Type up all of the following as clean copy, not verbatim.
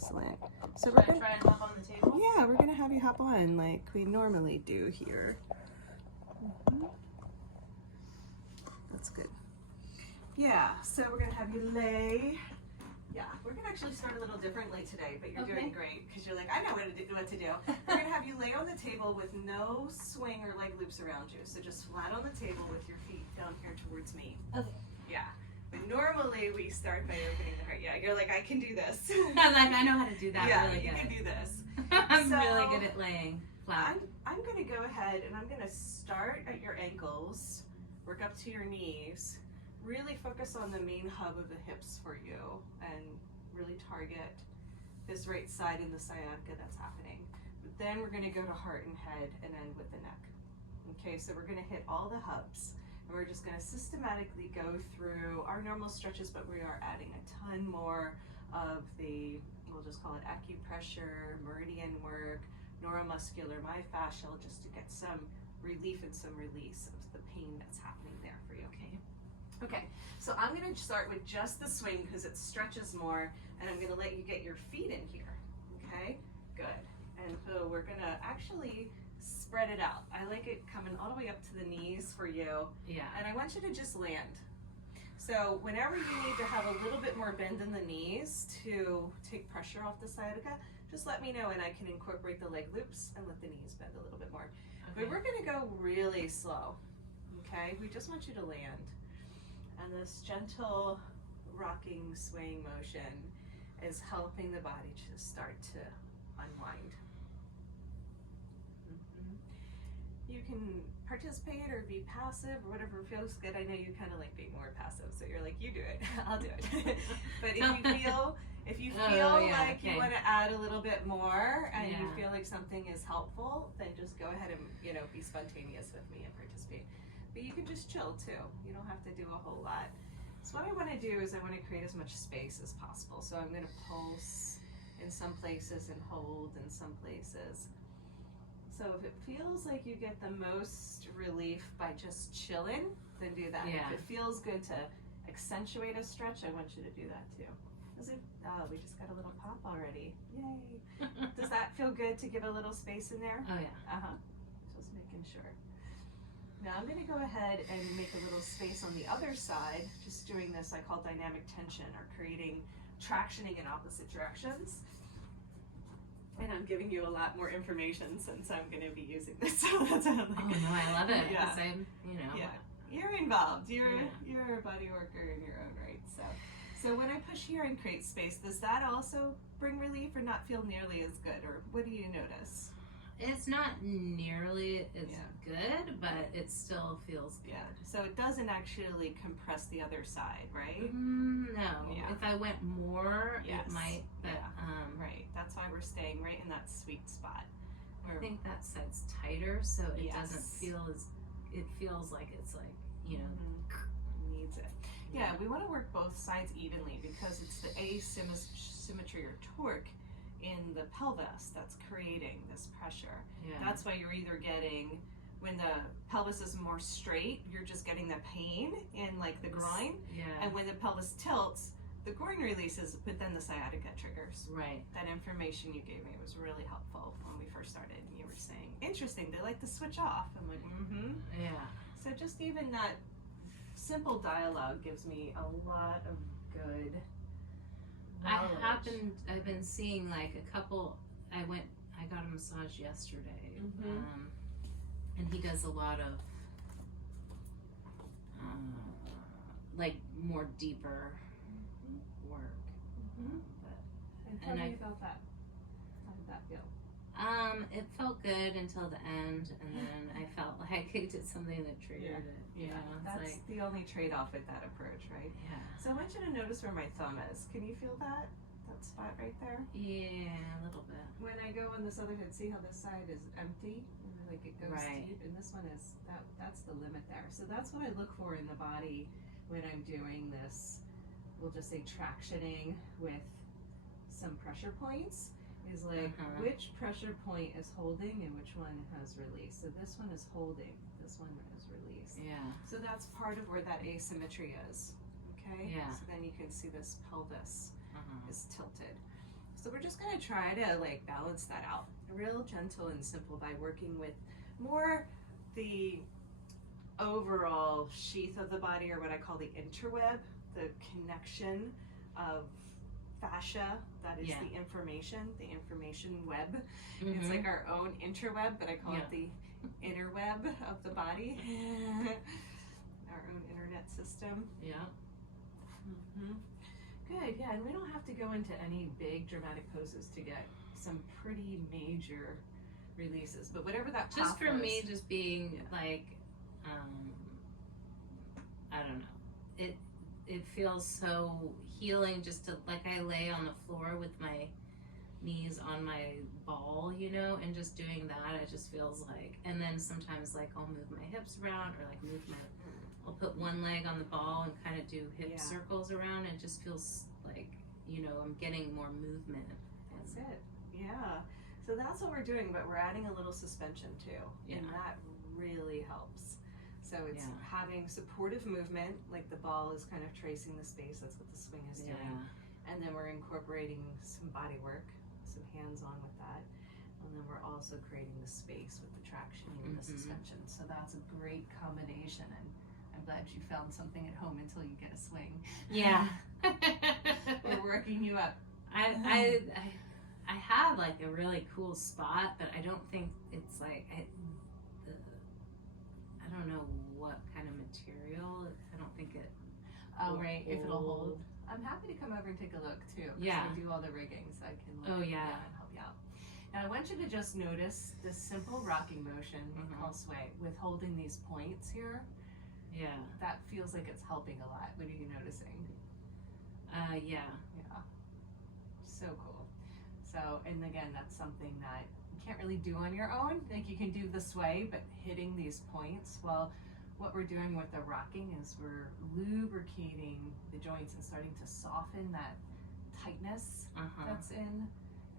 Excellent. So Should I try and hop on the table? Yeah, we're gonna have you hop on like we normally do here. That's good. Yeah, so we're gonna have you lay. Yeah, we're gonna actually start a little differently today, but you're doing great because you're like, I know what to do. We're gonna have you lay on the table with no swing or leg loops around you. So just flat on the table with your feet down here towards me. Okay. Yeah. But normally we start by opening the heart. Yeah, you're like, I can do this. I'm like, I know how to do that really you good. can do this. I'm really good at laying flat. I'm gonna go ahead and I'm gonna start at your ankles, work up to your knees, really focus on the main hub of the hips for you and really target this right side in the sciatica that's happening. But then we're gonna go to heart and head and end with the neck. Okay, so we're gonna hit all the hubs. And we're just going to systematically go through our normal stretches, but we are adding a ton more of the, we'll just call it acupressure, meridian work, neuromuscular, myofascial, just to get some relief and some release of the pain that's happening there for you, okay? Okay, so I'm going to start with just the swing because it stretches more, and I'm going to let you get your feet in here, okay? Good. And so we're going to actually spread it out. I like it coming all the way up to the knees for you. Yeah. And I want you to just land. So whenever you need to have a little bit more bend in the knees to take pressure off the sciatica, just let me know and I can incorporate the leg loops and let the knees bend a little bit more. Okay. But we're gonna go really slow, okay? We just want you to land. And this gentle rocking swaying motion is helping the body to start to unwind. You can participate or be passive or whatever feels good. I know you kind of like being more passive, so you're like, you do it, I'll do it. But if you feel like you want to add a little bit more and you feel like something is helpful, then just go ahead and be spontaneous with me and participate. But you can just chill too. You don't have to do a whole lot. So what I want to do is I want to create as much space as possible. So I'm going to pulse in some places and hold in some places. So if it feels like you get the most relief by just chilling, then do that. Yeah. If it feels good to accentuate a stretch, I want you to do that too. Oh, we just got a little pop already. Yay. Does that feel good to give a little space in there? Oh yeah. Just making sure. Now I'm going to go ahead and make a little space on the other side, just doing this I call dynamic tension or creating tractioning in opposite directions. And I'm giving you a lot more information since I'm going to be using this. So that's how I'm like, oh no, I love it. Yeah. I'm, You're involved. You're a body worker in your own right. So when I push here and create space, does that also bring relief or not feel nearly as good? Or what do you notice? It's not nearly as good, but it still feels good. Yeah. So it doesn't actually compress the other side, right? No. Yeah. If I went more, it might. But right. That's why we're staying right in that sweet spot. I think that side's tighter, so it doesn't feel as. It feels like it's like needs it. Yeah, we want to work both sides evenly because it's the asymmetry or torque in the pelvis that's creating this pressure. Yeah. That's why you're either getting, when the pelvis is more straight, you're just getting the pain in like the groin. Yeah. And when the pelvis tilts, the groin releases, but then the sciatica triggers. Right. That information you gave me was really helpful when we first started. And you were saying, interesting, they like to switch off. I'm like, Yeah. So just even that simple dialogue gives me a lot of good knowledge. I've been seeing like a couple. I got a massage yesterday, and he does a lot of like more deeper work. And tell me about that. How did that feel? It felt good until the end, and then I felt like I did something that triggered it. That's like, the only trade-off with that approach, right? Yeah. So I want you to notice where my thumb is. Can you feel that? That spot right there? Yeah, a little bit. When I go on this other head, see how this side is empty? And like it goes Right. deep, and this one is, that's the limit there. So that's what I look for in the body when I'm doing this, we'll just say tractioning with some pressure points. Is like which pressure point is holding and which one has release. So this one is holding, this one is release. Yeah. So that's part of where that asymmetry is. Okay? Yeah. So then you can see this pelvis is tilted. So So we're just gonna try to like balance that out, real gentle and simple, by working with more the overall sheath of the body, or what I call the interweb, the connection of fascia. That is the information web. It's like our own interweb, but I call it the interweb of the body. Our own internet system. Yeah. Good, yeah, and we don't have to go into any big dramatic poses to get some pretty major releases, but whatever that path Just for was, me, just being like, I don't know, it feels so healing just to, like, I lay on the floor with my knees on my ball, you know, and just doing that, it just feels like, and then sometimes like I'll move my hips around, or like I'll put one leg on the ball and kind of do hip circles around, and it just feels like, you know, I'm getting more movement. That's it, yeah. So that's what we're doing, but we're adding a little suspension too, and that really helps. So it's having supportive movement, like the ball is kind of tracing the space, that's what the swing is doing. And then we're incorporating some body work, some hands-on with that. And then we're also creating the space with the traction and the suspension. So that's a great combination, and I'm glad you found something at home until you get a swing. Yeah. We're working you up. I have like a really cool spot, but I don't think it's like, I don't know what kind of material. I don't think it. Oh, right. If it'll hold. I'm happy to come over and take a look too. Yeah. I do all the rigging, so I can look and help you out. Now I want you to just notice this simple rocking motion we call sway, with holding these points here. Yeah. That feels like it's helping a lot. What are you noticing? Yeah. Yeah. So cool. So, and again, that's something that you can't really do on your own. Like, you can do the sway, but hitting these points, well, what we're doing with the rocking is we're lubricating the joints and starting to soften that tightness that's in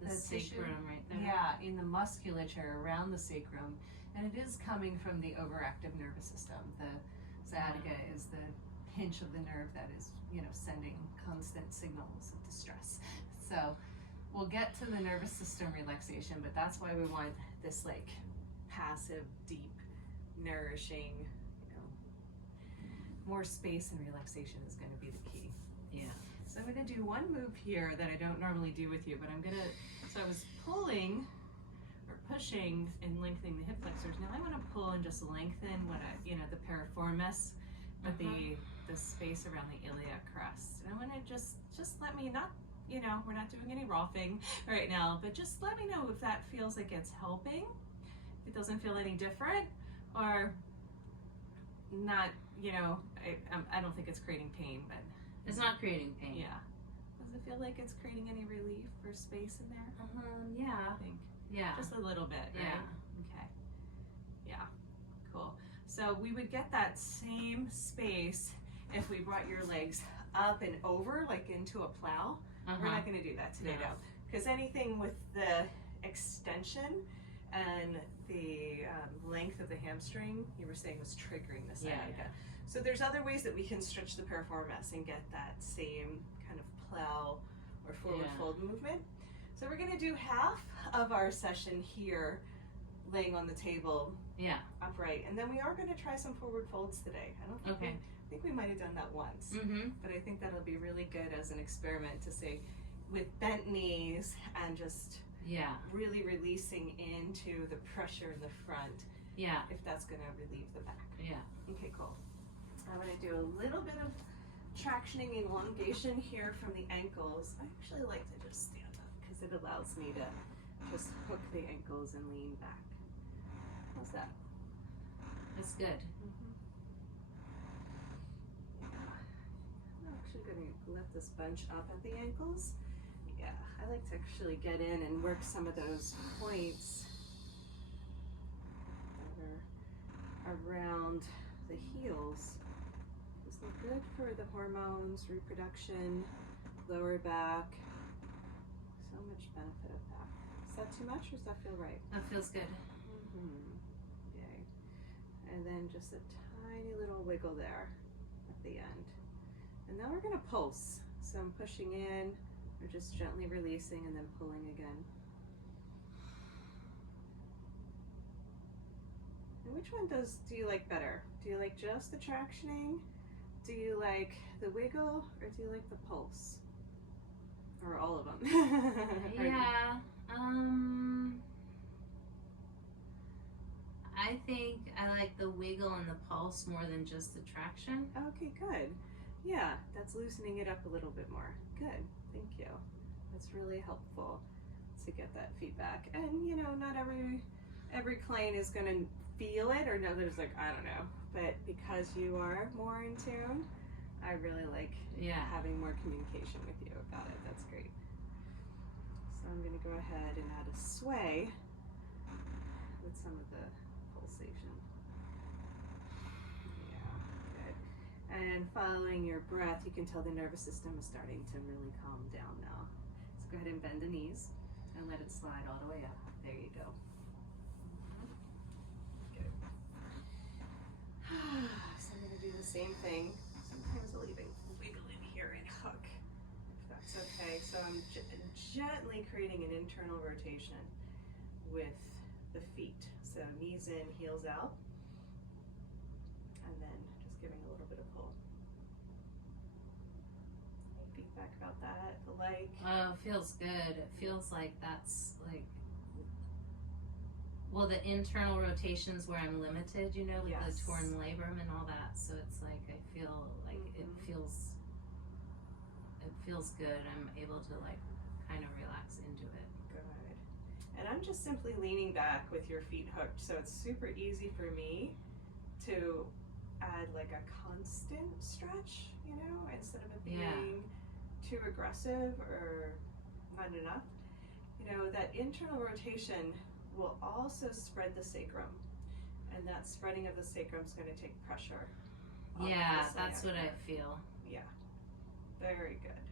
the sacrum tissue. Right there. Yeah, in the musculature around the sacrum. And it is coming from the overactive nervous system. The sciatica is the pinch of the nerve that is, you know, sending constant signals of distress. So we'll get to the nervous system relaxation, but that's why we want this like passive, deep, nourishing, you know, more space and relaxation is going to be the key. Yeah. So I'm going to do one move here that I don't normally do with you, but I'm going to, so I was pulling or pushing and lengthening the hip flexors. Now I want to pull and just lengthen what I, you know, the piriformis, but the space around the iliac crest. And I want to just let me not, you know, we're not doing any rolfing right now, but just let me know if that feels like it's helping, if it doesn't feel any different, or not, you know, I don't think it's creating pain, but. It's not creating pain. Yeah. Does it feel like it's creating any relief or space in there? Yeah. I think. Yeah. Just a little bit, right? Yeah. Okay. Yeah. Cool. So we would get that same space if we brought your legs up and over, like into a plow. We're not going to do that today, though, because anything with the extension and the length of the hamstring, you were saying, was triggering the sciatica. Yeah. So there's other ways that we can stretch the piriformis and get that same kind of plow or forward fold movement. So we're going to do half of our session here, laying on the table, upright, and then we are going to try some forward folds today. I don't think I think we might have done that once, but I think that'll be really good as an experiment to say, with bent knees and just really releasing into the pressure in the front. Yeah. If that's going to relieve the back. Yeah. Okay, cool. I'm going to do a little bit of tractioning elongation here from the ankles. I actually like to just stand up because it allows me to just hook the ankles and lean back. How's that? That's good. I'm actually going to lift this bunch up at the ankles. Yeah, I like to actually get in and work some of those points that are around the heels. They're good for the hormones, reproduction, lower back. So much benefit of that. Is that too much, or does that feel right? That feels good. Yay. And then just a tiny little wiggle there at the end. And now we're going to pulse. So I'm pushing in, Or just gently releasing and then pulling again. And which one do you like better? Do you like just the tractioning? Do you like the wiggle, or do you like the pulse? Or all of them? Yeah. I think I like the wiggle and the pulse more than just the traction. Okay, good. Yeah, that's loosening it up a little bit more. Good, thank you. That's really helpful to get that feedback. And you know, not every client is gonna feel it or know that it's like, I don't know. But because you are more in tune, I really like having more communication with you about it. That's great. So I'm gonna go ahead and add a sway with some of the pulsation. Yeah, good. And following your breath, you can tell the nervous system is starting to really calm down now. So go ahead and bend the knees and let it slide all the way up. There you go. Good. So I'm going to do the same thing. Sometimes I'll even wiggle in here and hook, if that's okay. So I'm gently creating an internal rotation with the feet. So knees in, heels out, and then just giving a little bit of pull. Any feedback about that? The like? Oh, it feels good. It feels like that's like, well, the internal rotations where I'm limited, you know, with the torn labrum and all that. So it's like I feel like it feels good. I'm able to like kind of relax into it. Good. And I'm just simply leaning back with your feet hooked, so it's super easy for me to add like a constant stretch, you know, instead of it being too aggressive or not enough. You know, that internal rotation will also spread the sacrum, and that spreading of the sacrum is going to take pressure. Yeah, that's what I feel. Yeah, very good.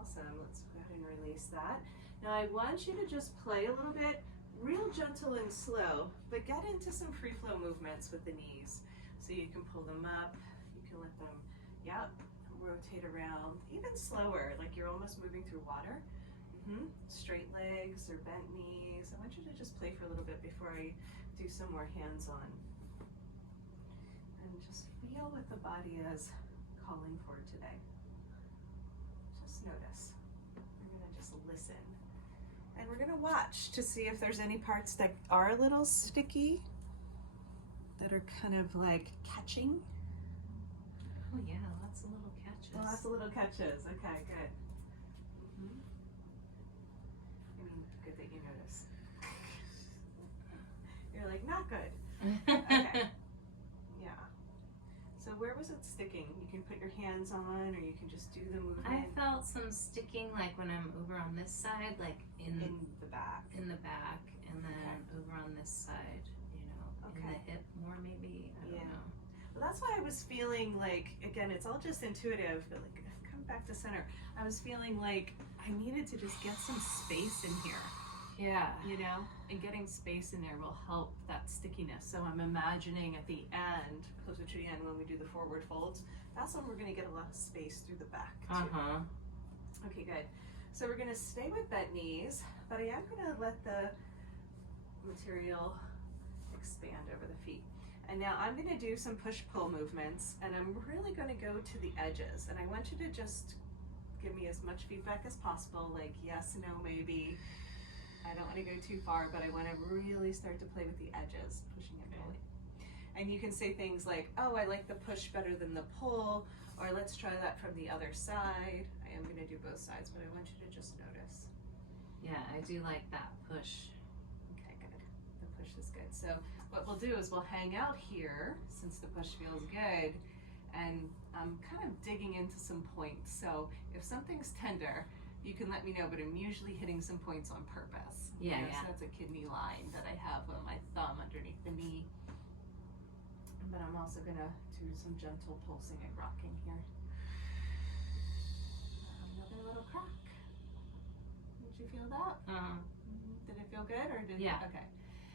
Awesome. Let's go ahead and release that. Now I want you to just play a little bit, real gentle and slow, but get into some free flow movements with the knees. So you can pull them up, you can let them, rotate around, even slower, like you're almost moving through water. Straight legs or bent knees. I want you to just play for a little bit before I do some more hands-on. And just feel what the body is calling for today. Just notice. We're gonna just listen. And we're gonna watch to see if there's any parts that are a little sticky, that are kind of like catching. Oh yeah, lots of little catches. Lots of little catches. Okay, good. Good that you notice. You're like, not good. Okay. Yeah. So where was it sticking? You can put your hands on, or you can just do the movement. I felt some sticking, like when I'm over on this side, like in the back. In the back, and then over on this side, you know, in the hip more maybe. I don't know. Well, that's why I was feeling like, again, it's all just intuitive, but like, come back to center. I was feeling like I needed to just get some space in here. Yeah. You know, and getting space in there will help that stickiness. So I'm imagining at the end, closer to the end when we do the forward folds, that's when we're going to get a lot of space through the back too. Okay, good. So we're going to stay with bent knees, but I am going to let the material expand over the feet. And now I'm going to do some push-pull movements, and I'm really going to go to the edges. And I want you to just give me as much feedback as possible, like yes, no, maybe. I don't want to go too far, but I want to really start to play with the edges, pushing and pulling. And you can say things like, oh, I like the push better than the pull, or let's try that from the other side. I am going to do both sides, but I want you to just notice. Yeah, I do like that push. Okay, good. The push is good. So what we'll do is we'll hang out here, since the push feels good, and I'm kind of digging into some points. So if something's tender, you can let me know, but I'm usually hitting some points on purpose. Yeah, So that's a kidney line that I have on my thumb underneath the knee. But I'm also gonna do some gentle pulsing and rocking here. Another little crack. Did you feel that? Did it feel good, or did it? Okay.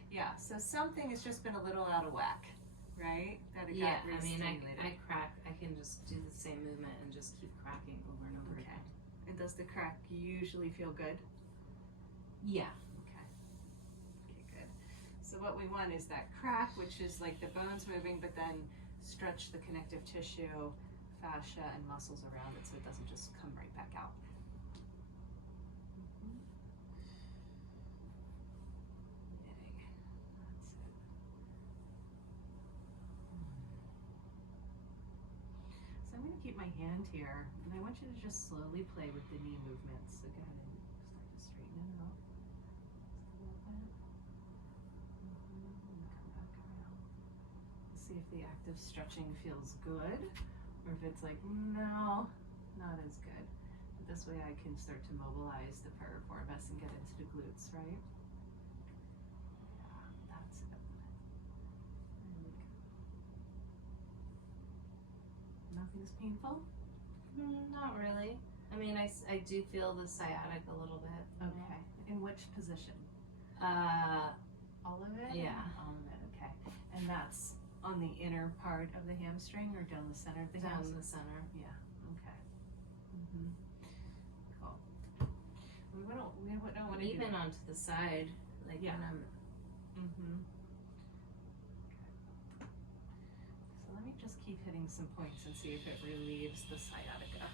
Yeah, so something has just been a little out of whack, right? That it got I mean, I crack. I can just do the same movement and just keep cracking over and over again. And does the crack usually feel good? Yeah. Okay. Okay, good. So what we want is that crack, which is like the bones moving, but then stretch the connective tissue, fascia, and muscles around it so it doesn't just come right back out. Knitting. That's it. So I'm going to keep my hand here, and I want you to just slowly play with the knee movements. So go ahead and start to straighten it out just a little bit. And come back around. See if the active stretching feels good, or if it's like, no, not as good. But this way I can start to mobilize the piriformis and get into the glutes, right? Yeah, that's it. There we go. Nothing's painful? Not really. I mean, I do feel the sciatic a little bit. Okay. In which position? All of it? Yeah. All of it, okay. And that's on the inner part of the hamstring or down the center of the Down hamstring? the center. Yeah, okay. Cool. We don't want to Even onto the side, like Yeah. when I'm. Okay. So let me just keep hitting some points and see if it relieves the sciatica.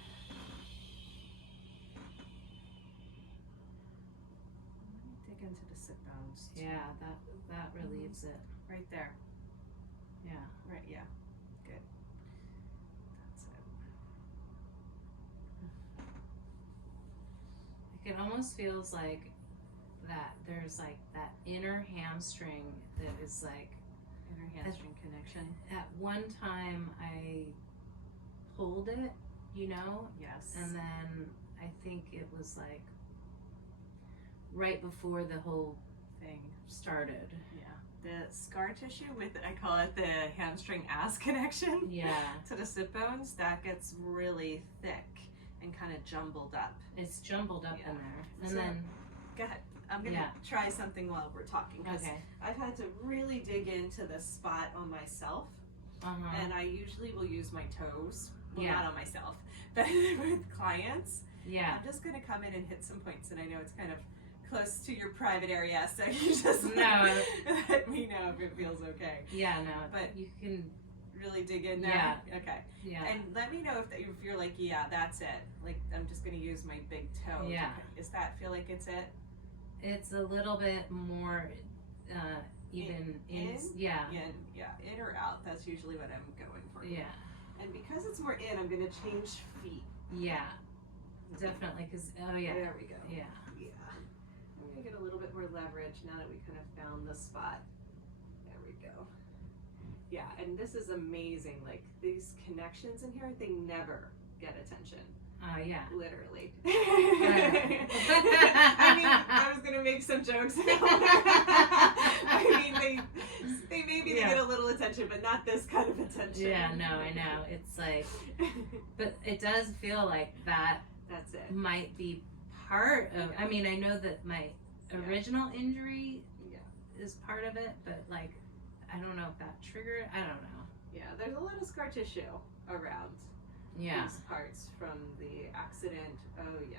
Let me dig into the sit bones too. Yeah, that relieves it. Right there. Yeah. Right, yeah. Good. That's it. It almost feels like that there's like that inner hamstring that is like, Inner hamstring connection. at one time I pulled it, you know, Yes. and then I think it was like right before the whole thing. started. Yeah. The scar tissue with, I call it the hamstring ass connection Yeah. to the sit bones, that gets really thick and kind of jumbled up. It's jumbled up Yeah. in there. And So- then, Go ahead. I'm going to Yeah. try something while we're talking because okay. I've had to really dig into this spot on myself. Uh-huh. And I usually will use my toes. Well, Yeah. not on myself, but with clients. Yeah. I'm just going to come in and hit some points, and I know it's kind of close to your private area, so you just No. let me know if it feels okay. Yeah, no, But you can, really dig in now? Yeah. Okay. yeah. And let me know if you're like, yeah, that's it. Like, I'm just going to use my big toe. Yeah. Does that feel like it's it? It's a little bit more even in, yeah. In or out. That's usually what I'm going for. Yeah. And because it's more in, I'm going to change feet. Yeah. Definitely, because, oh yeah. There we go. Yeah. Yeah. I'm going to get a little bit more leverage now that we kind of found the spot. There we go. Yeah, and this is amazing. Like, these connections in here, they never get attention. Yeah. Literally. I I mean, I was going to make some jokes. I mean, they maybe they get a little attention, but not this kind of attention. Yeah, no, I know. It's like, but it does feel like that That's it. might be part of, Yeah. I mean, I know that my original injury Yeah. is part of it, but like, I don't know if that triggered, I don't know. Yeah, there's a lot of scar tissue around these parts from the accident. Oh yeah.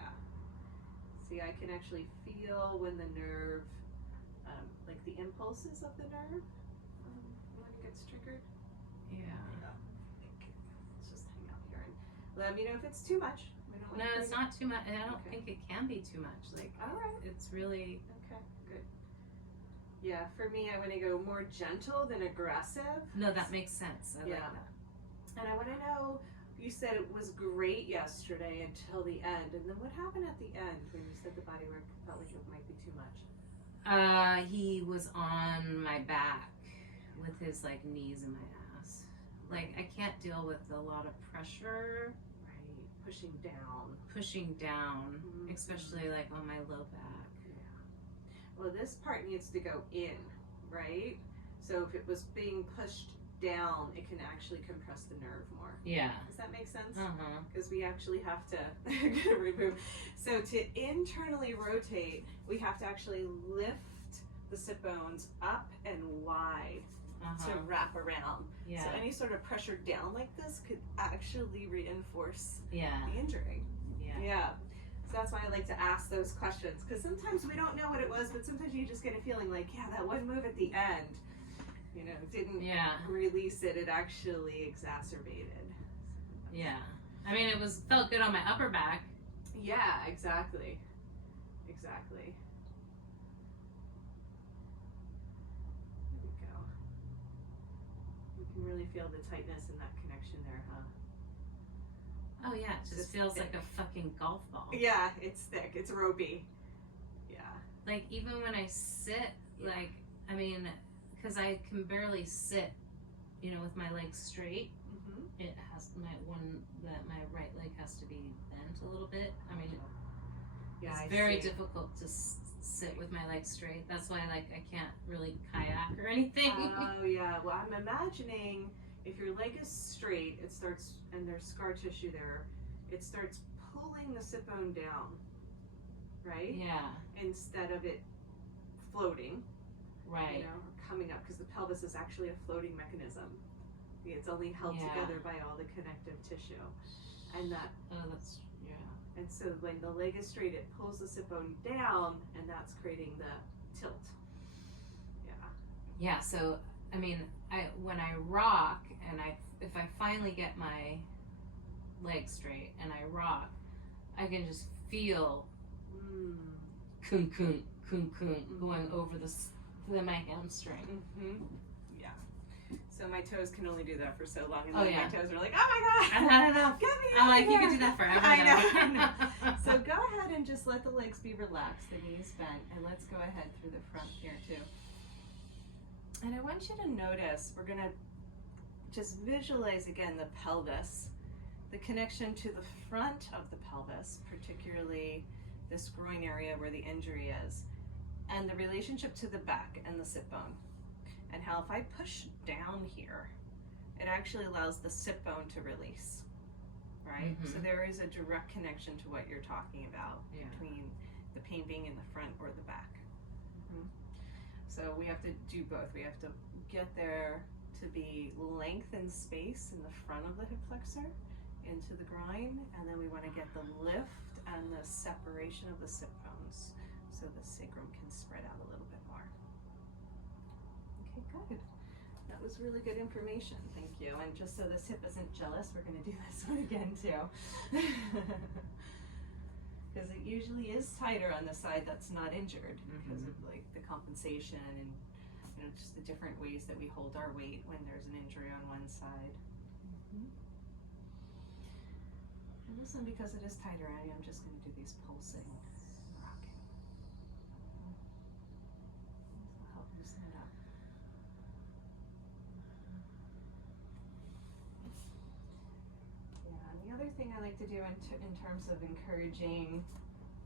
See, I can actually feel when the nerve, like the impulses of the nerve, when it gets triggered. Yeah. Let's just hang out here and let me know if it's too much. We don't want No, to it's not too much. I don't Okay. think it can be too much. Like, All right. it's really, Okay, good. Yeah, for me, I want to go more gentle than aggressive. no, that makes sense. I like Yeah. that. And I want to know, you said it was great yesterday until the end. And then what happened at the end when you said the bodywork felt like it might be too much? He was on my back with his like knees in my ass. Like, I can't deal with a lot of pressure Right, pushing down. pushing down, Mhm. especially like on my low back. Yeah. Well, this part needs to go in, right? So if it was being pushed down, it can actually compress the nerve more. Yeah. Does that make sense? Uh-huh. Because we actually have to remove. So to internally rotate, we have to actually lift the sit bones up and wide to wrap around. Yeah. So any sort of pressure down like this could actually reinforce Yeah. the injury. Yeah. Yeah. So that's why I like to ask those questions, because sometimes we don't know what it was, but sometimes you just get a feeling like, yeah, that one move at the end, you know, didn't release it, it actually exacerbated. Yeah. I mean, it felt good on my upper back. Yeah, exactly. Exactly. There we go. You can really feel the tightness in that connection there, huh? Oh yeah, it just feels thick. like a fucking golf ball. Yeah, it's thick. It's ropey. Yeah. Like even when I sit, like, I mean, because I can barely sit, you know, with my legs straight. It has my right leg has to be bent a little bit. I mean, it's very difficult to sit with my legs straight. That's why, like, I can't really kayak or anything. Oh yeah. Well, I'm imagining if your leg is straight, it starts, and there's scar tissue there, it starts pulling the sit bone down, right? Yeah. Instead of it floating. Right. You know, or coming up, because the pelvis is actually a floating mechanism. It's only held together by all the connective tissue, and that. Oh, that's And so when the leg is straight, it pulls the sit bone down, and that's creating the tilt. Yeah. Yeah. So I mean, when I rock and if I finally get my leg straight and I rock, I can just feel kun kun kun kun going over my hamstring. Yeah. So my toes can only do that for so long, and my toes are like, oh my god, I don't know. Get me I'm out like, of you here. can do that forever. I know. So go ahead and just let the legs be relaxed, the knees bent, and let's go ahead through the front here too. And I want you to notice, we're gonna just visualize again the pelvis, the connection to the front of the pelvis, particularly this groin area where the injury is, and the relationship to the back and the sit bone. And how if I push down here, it actually allows the sit bone to release, right? So there is a direct connection to what you're talking about between the pain being in the front or the back. So we have to do both. We have to get there to be length and space in the front of the hip flexor into the groin, and then we want to get the lift and the separation of the sit bones so the sacrum can spread out a little bit more. Okay, good. That was really good information, thank you. And just so this hip isn't jealous, we're going to do this one again too. Because it usually is tighter on the side that's not injured because of like the compensation and just the different ways that we hold our weight when there's an injury on one side. And this one, because it is tighter, I'm just going to do these pulsing, rocking. This will help loosen it up. Yeah, and the other thing I like to do in terms of encouraging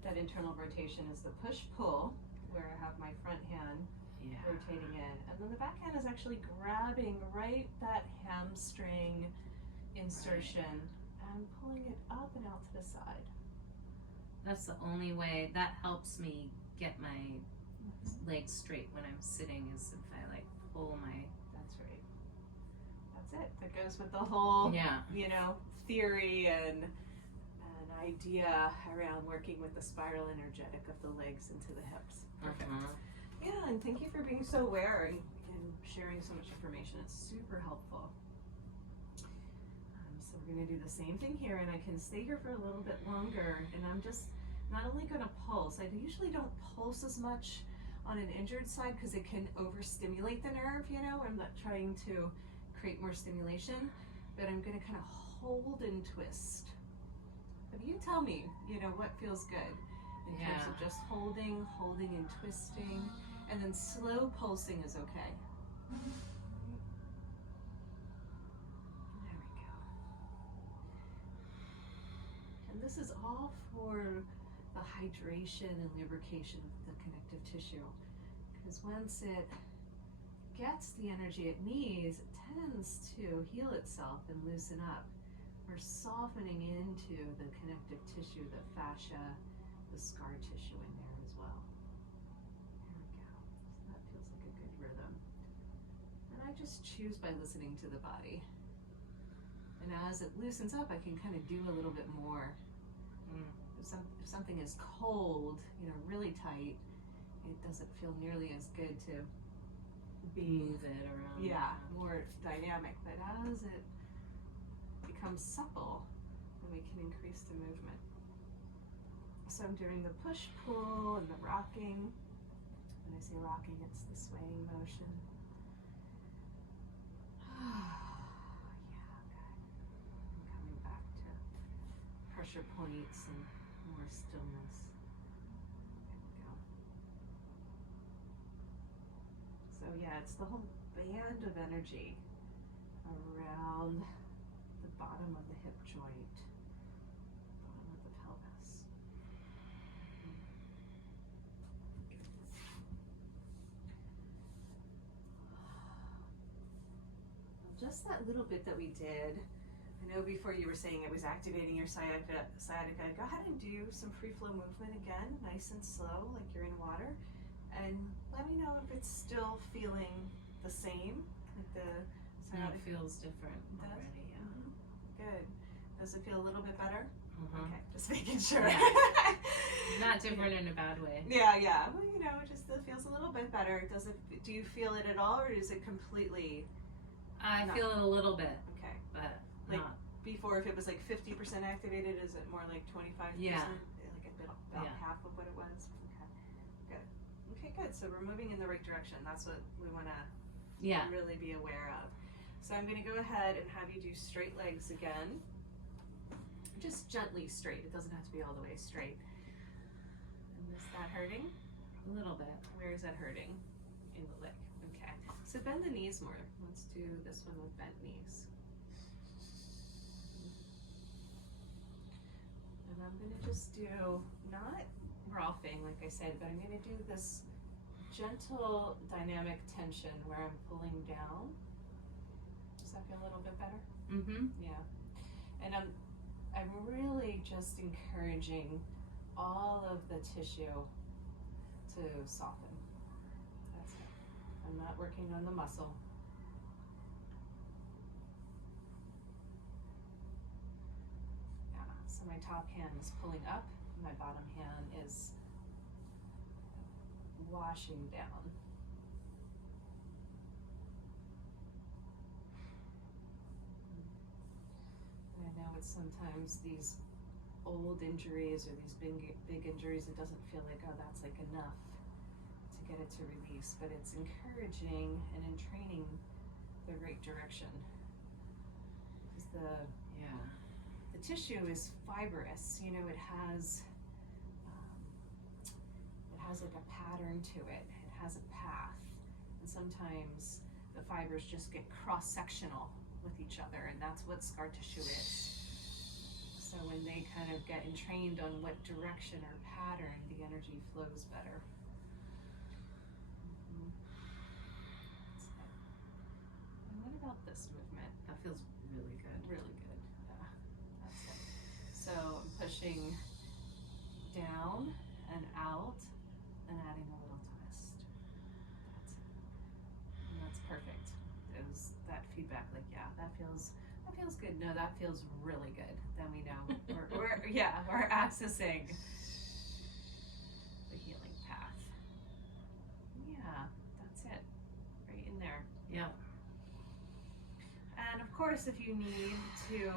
that internal rotation is the push-pull, where I have my front hand rotating in, and then the back hand is actually grabbing right that hamstring insertion and pulling it up and out to the side. That's the only way that helps me get my legs straight when I'm sitting, is if I like pull my. That's right. That's it. That goes with the whole theory and an idea around working with the spiral energetic of the legs into the hips. Perfect. Yeah, and thank you for being so aware and sharing so much information. It's super helpful. So we're going to do the same thing here, and I can stay here for a little bit longer, and I'm just not only going to pulse. I usually don't pulse as much on an injured side because it can overstimulate the nerve, I'm not trying to create more stimulation, but I'm going to kind of hold and twist. But you tell me, what feels good in terms of just holding and twisting. And then slow pulsing is okay. There we go. And this is all for the hydration and lubrication of the connective tissue. Because once it gets the energy it needs, it tends to heal itself and loosen up. We're softening into the connective tissue, the fascia, the scar tissue in there as well. I just choose by listening to the body. And as it loosens up, I can kind of do a little bit more if something is cold, you know, really tight, it doesn't feel nearly as good to move it around. Yeah, more dynamic. But as it becomes supple, then we can increase the movement. So I'm doing the push-pull and the rocking. When I say rocking, it's the swaying motion. Yeah, good. I'm coming back to pressure points and more stillness. There we go. So yeah, it's the whole band of energy around the bottom of the hip joint, bottom of the pelvis. Just that little bit that we did, I know before you were saying it was activating your sciatica. Go ahead and do some free flow movement again, nice and slow, like you're in water. And let me know if it's still feeling the same, like the sciatica. It feels different already, yeah. Mm-hmm. Good. Does it feel a little bit better? Mm-hmm. Okay, just making sure. Yeah. Not different in a bad way. Yeah, yeah. Well, you know, it just still feels a little bit better. Do you feel it at all, or is it completely? I feel it a little bit, Okay. but Like not. before, if it was like 50% activated, is it more like 25%? Yeah. Like a bit about Yeah. half of what it was. Okay. Good. Okay, good. So we're moving in the right direction. That's what we want to Yeah. really be aware of. So I'm going to go ahead and have you do straight legs again. Just gently straight. It doesn't have to be all the way straight. And is that hurting? A little bit. Where is that hurting? In the leg. Okay. So bend the knees more. Let's do this one with bent knees. And I'm going to just do, not rolfing like I said, but I'm going to do this gentle dynamic tension where I'm pulling down. Does that feel a little bit better? Mm-hmm. Yeah. And I'm really just encouraging all of the tissue to soften. That's it. I'm not working on the muscle. Yeah. So my top hand is pulling up, my bottom hand is washing down. I know it's sometimes these old injuries or these big injuries, it doesn't feel like, oh, that's like enough to get it to release, but it's encouraging and in training the right direction. Because the tissue is fibrous, you know, it has like a pattern to it. It has a path, and sometimes the fibers just get cross-sectional with each other, and that's what scar tissue is. So when they kind of get entrained on what direction or pattern, the energy flows better. And what about this movement? That feels really good. Really good. Yeah, that's it. So I'm pushing down and out and adding a little twist. That's it. And that's perfect. It was that feedback, like, yeah, that feels good. No, that feels really good. Then we know we're accessing the healing path. Yeah, that's it. Right in there. Yeah. And of course, if you need to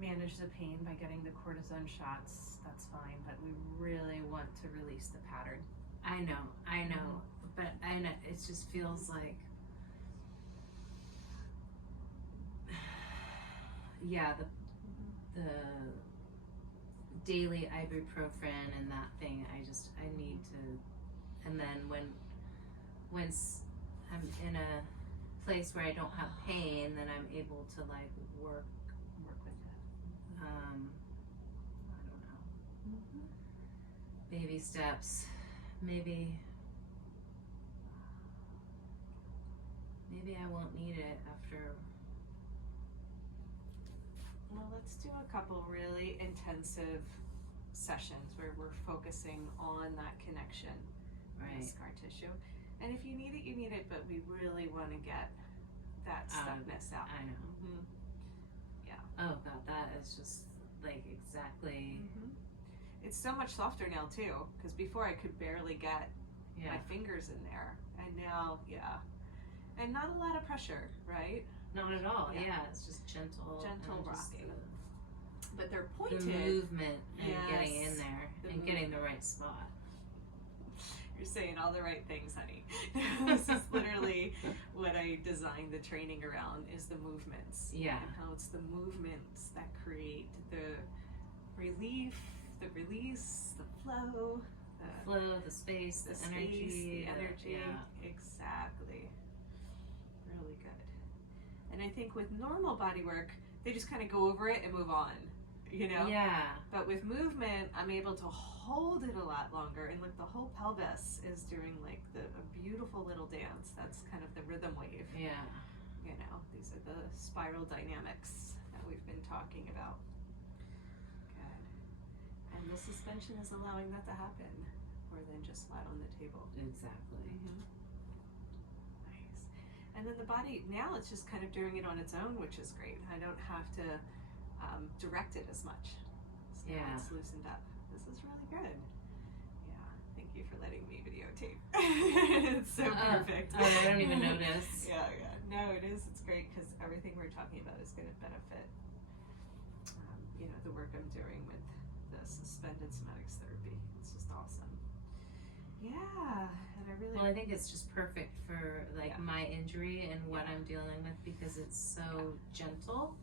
manage the pain by getting the cortisone shots, that's fine, but we really want to release the pattern. I know, but I know, it just feels like, yeah, the daily ibuprofen and that thing, I need to, and then when I'm in a place where I don't have pain, then I'm able to like work with it. I don't know. Baby steps. Maybe I won't need it after. Well, let's do a couple really intensive sessions where we're focusing on that connection, Right. Scar tissue. And if you need it, you need it, but we really want to get that stuckness out. I know. Mm-hmm. Yeah. Oh God, that is just like exactly. It's so much softer now too, because before I could barely get Yeah. my fingers in there, and now, and not a lot of pressure, right? Not at all. Yeah. Yeah, it's just gentle Gentle and just rocking. But they're pointed. the movement and getting Yes. in there The and getting the right spot. You're saying all the right things, honey. This is literally what I designed the training around, is the movements. Yeah. And how it's the movements that create the relief, the release, the flow. The space, the space, energy. the energy. Yeah. Exactly. Really good. And I think with normal body work, they just kind of go over it and move on, you know? Yeah. But with movement, I'm able to hold it a lot longer, and like the whole pelvis is doing like a beautiful little dance. That's kind of the rhythm wave. Yeah. You know, these are the spiral dynamics that we've been talking about. Good. And the suspension is allowing that to happen, more than just flat on the table. Exactly. Nice. And then the body, now it's just kind of doing it on its own, which is great. I don't have to direct it as much. So now it's loosened up. This is really good. Yeah, thank you for letting me videotape. It's so perfect. I don't even notice. Yeah. No, it is. It's great, because everything we're talking about is going to benefit, the work I'm doing with the suspended somatics therapy. It's just awesome. Yeah, and I really. Well, I think it's just perfect for like my injury and what I'm dealing with, because it's so gentle.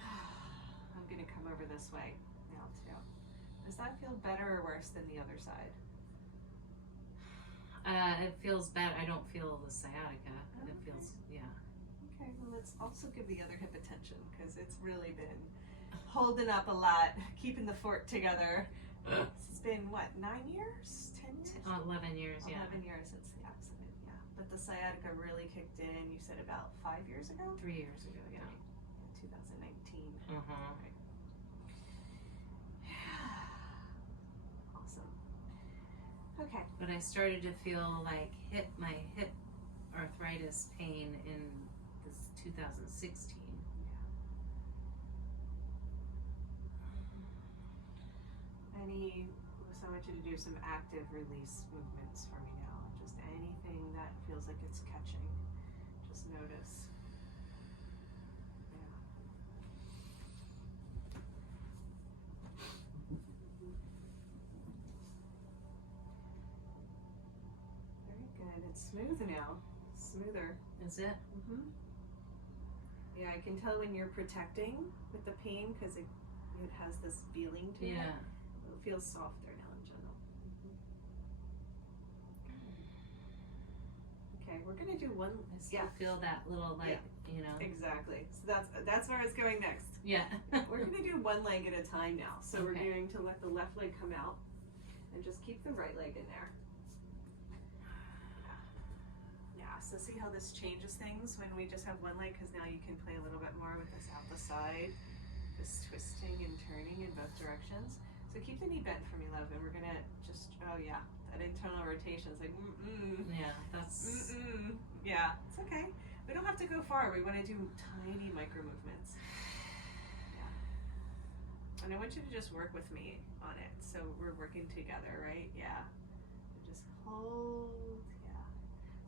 I'm gonna come over this way now too. Does that feel better or worse than the other side? It feels bad. I don't feel the sciatica. Oh, It feels, Okay, well, let's also give the other hip attention, because it's really been holding up a lot, keeping the fort together. It's been, what, 9 years? 10 years? 11 years, 11 years since the accident, But the sciatica really kicked in, you said, about 5 years ago? 3 years ago, yeah. 2019. Right. Awesome. Okay. But I started to feel like my hip arthritis pain in this 2016. So I want you to do some active release movements for me now. Just anything that feels like it's catching. Just notice. Very good. It's smooth now. Smoother. Is it? Yeah, I can tell when you're protecting with the pain, because it has this feeling to it. It feels softer now in general. Okay, we're gonna do one. I still feel that little Exactly. So that's where I was going next. Yeah. We're gonna do one leg at a time now. So we're going to let the left leg come out, and just keep the right leg in there. Yeah. So see how this changes things when we just have one leg, because now you can play a little bit more with this out the side, this twisting and turning in both directions. So keep the knee bent for me, love, and we're gonna just, that internal rotation is like, Yeah, that's. Yeah, it's okay. We don't have to go far. We want to do tiny micro movements. Yeah. And I want you to just work with me on it. So we're working together, right? Yeah. Just hold,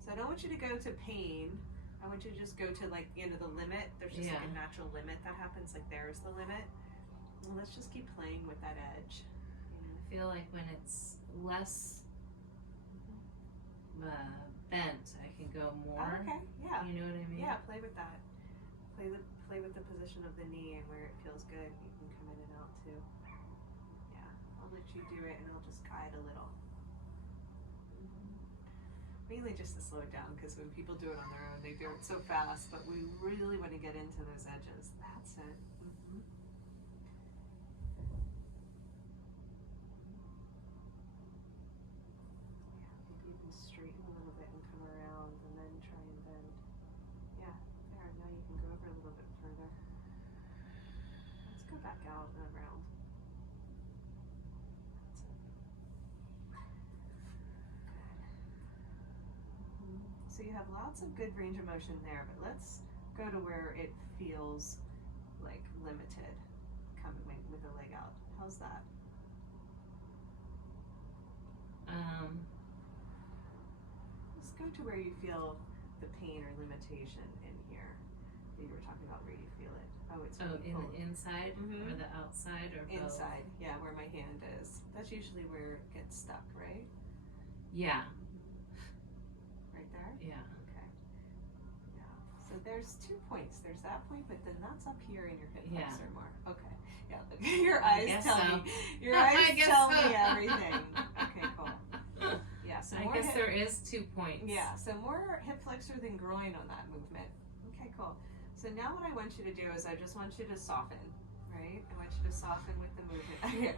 So I don't want you to go to pain. I want you to just go to the limit. There's just like a natural limit that happens, like there's the limit. And let's just keep playing with that edge. I feel like when it's less bent, I can go more. Okay, yeah. You know what I mean? Yeah, play with that. Play with the position of the knee and where it feels good. You can come in and out too. Yeah, I'll let you do it, and I'll just guide a little. Mainly just to slow it down, because when people do it on their own, they do it so fast, but we really want to get into those edges. That's it. Maybe you can straighten a little bit and come around, and then try and bend. Yeah, there. Now you can go over a little bit further. Let's go back out and around. So you have lots of good range of motion there, but let's go to where it feels like limited. Come with the leg out. How's that? Just go to where you feel the pain or limitation in here. You were talking about where you feel it. Oh, it's in pull. the inside Mhm. or the outside or both? Inside, yeah, where my hand is. That's usually where it gets stuck, right? Yeah. Right there? Yeah. Okay. Yeah. So there's 2 points. There's that point, but then that's up here in your hip Yeah. flexor more. Okay. Yeah, look, your eyes guess tell so. me. Your I eyes guess tell so. me everything. Okay, cool. Yeah, so I more guess hip, there is 2 points. yeah, so more hip flexor than groin on that movement. Okay, cool. So now what I want you to do is I just want you to soften, right? I want you to soften with the movement. Okay.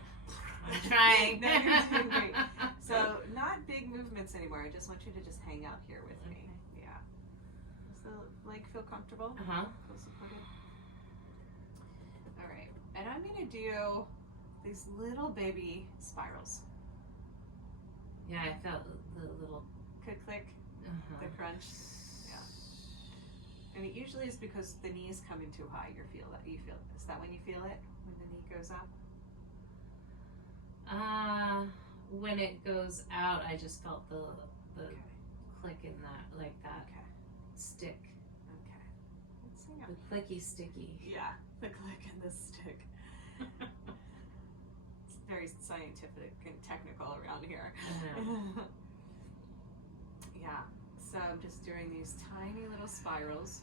I'm trying. No, you're doing great. So not big movements anymore. I just want you to just hang out here with me. Okay. Yeah. Does the leg feel comfortable? Uh-huh. Feel supported? All right. And I'm going to do these little baby spirals. Yeah, I felt the little. Click, click, the crunch. Yeah. And it usually is because the knee is coming too high. You feel is that when you feel it? When the knee goes up? When it goes out, I just felt the Okay. click in that, like that Okay. stick. Okay. Let's hang out. The clicky sticky. Yeah, the click and the stick. It's very scientific and technical around here. Yeah, so I'm just doing these tiny little spirals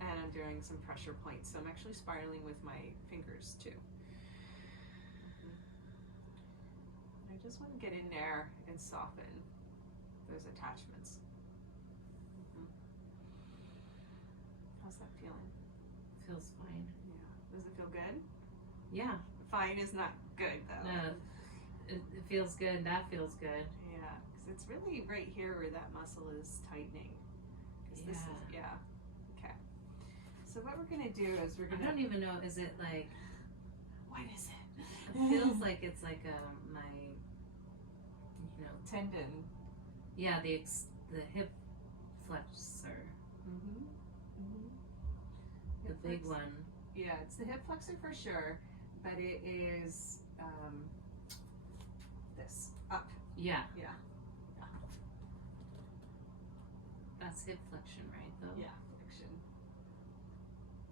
and I'm doing some pressure points. So I'm actually spiraling with my fingers too. I just want to get in there and soften those attachments. How's that feeling? Feels fine. Yeah. Does it feel good? Yeah. Fine is not good though. No, it feels good. That feels good. Yeah, because it's really right here where that muscle is tightening. 'Cause this is, yeah. Okay. So what we're gonna do is we're I gonna. don't even know. Is it like? What is it? It feels like it's like my, tendon. Yeah, the hip flexor, the Hip big flex- one. Yeah, it's the hip flexor for sure, but it is this up. Yeah. Yeah. That's hip flexion, right? Though. Yeah, flexion.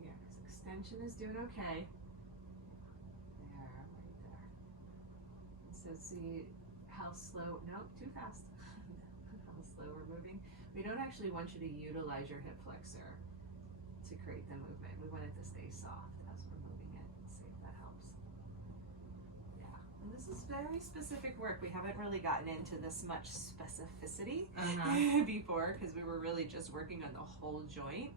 Yeah, because extension is doing okay. There, right there. So see how slow, no, too fast. How slow we're moving. We don't actually want you to utilize your hip flexor to create the movement. We want it to stay soft as we're moving it. See if that helps. Yeah, and this is very specific work. We haven't really gotten into this much specificity before because we were really just working on the whole joint.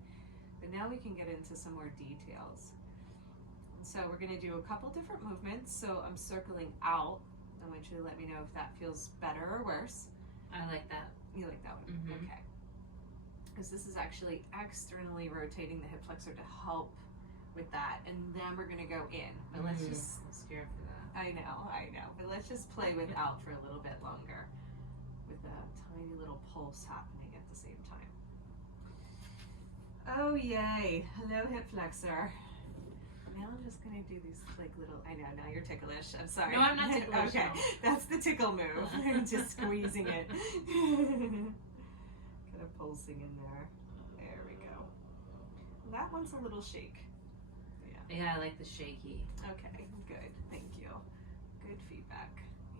But now we can get into some more details. And so we're going to do a couple different movements. So I'm circling out. I want you to let me know if that feels better or worse. I like that. You like that one? Mhm. Okay. Because this is actually externally rotating the hip flexor to help with that. And then we're going to go in. But let's just... I'm scared for that. I know. But let's just play without for a little bit longer with a tiny little pulse happening at the same time. Oh, yay. Hello, hip flexor. Now I'm just going to do these like little, I know, now you're ticklish. I'm sorry. No, I'm not ticklish. Okay, No. that's the tickle move. I'm just squeezing it. Kind of pulsing in there. There we go. That one's a little shake. Yeah, I like the shaky. Okay, good. Thank you. Good feedback.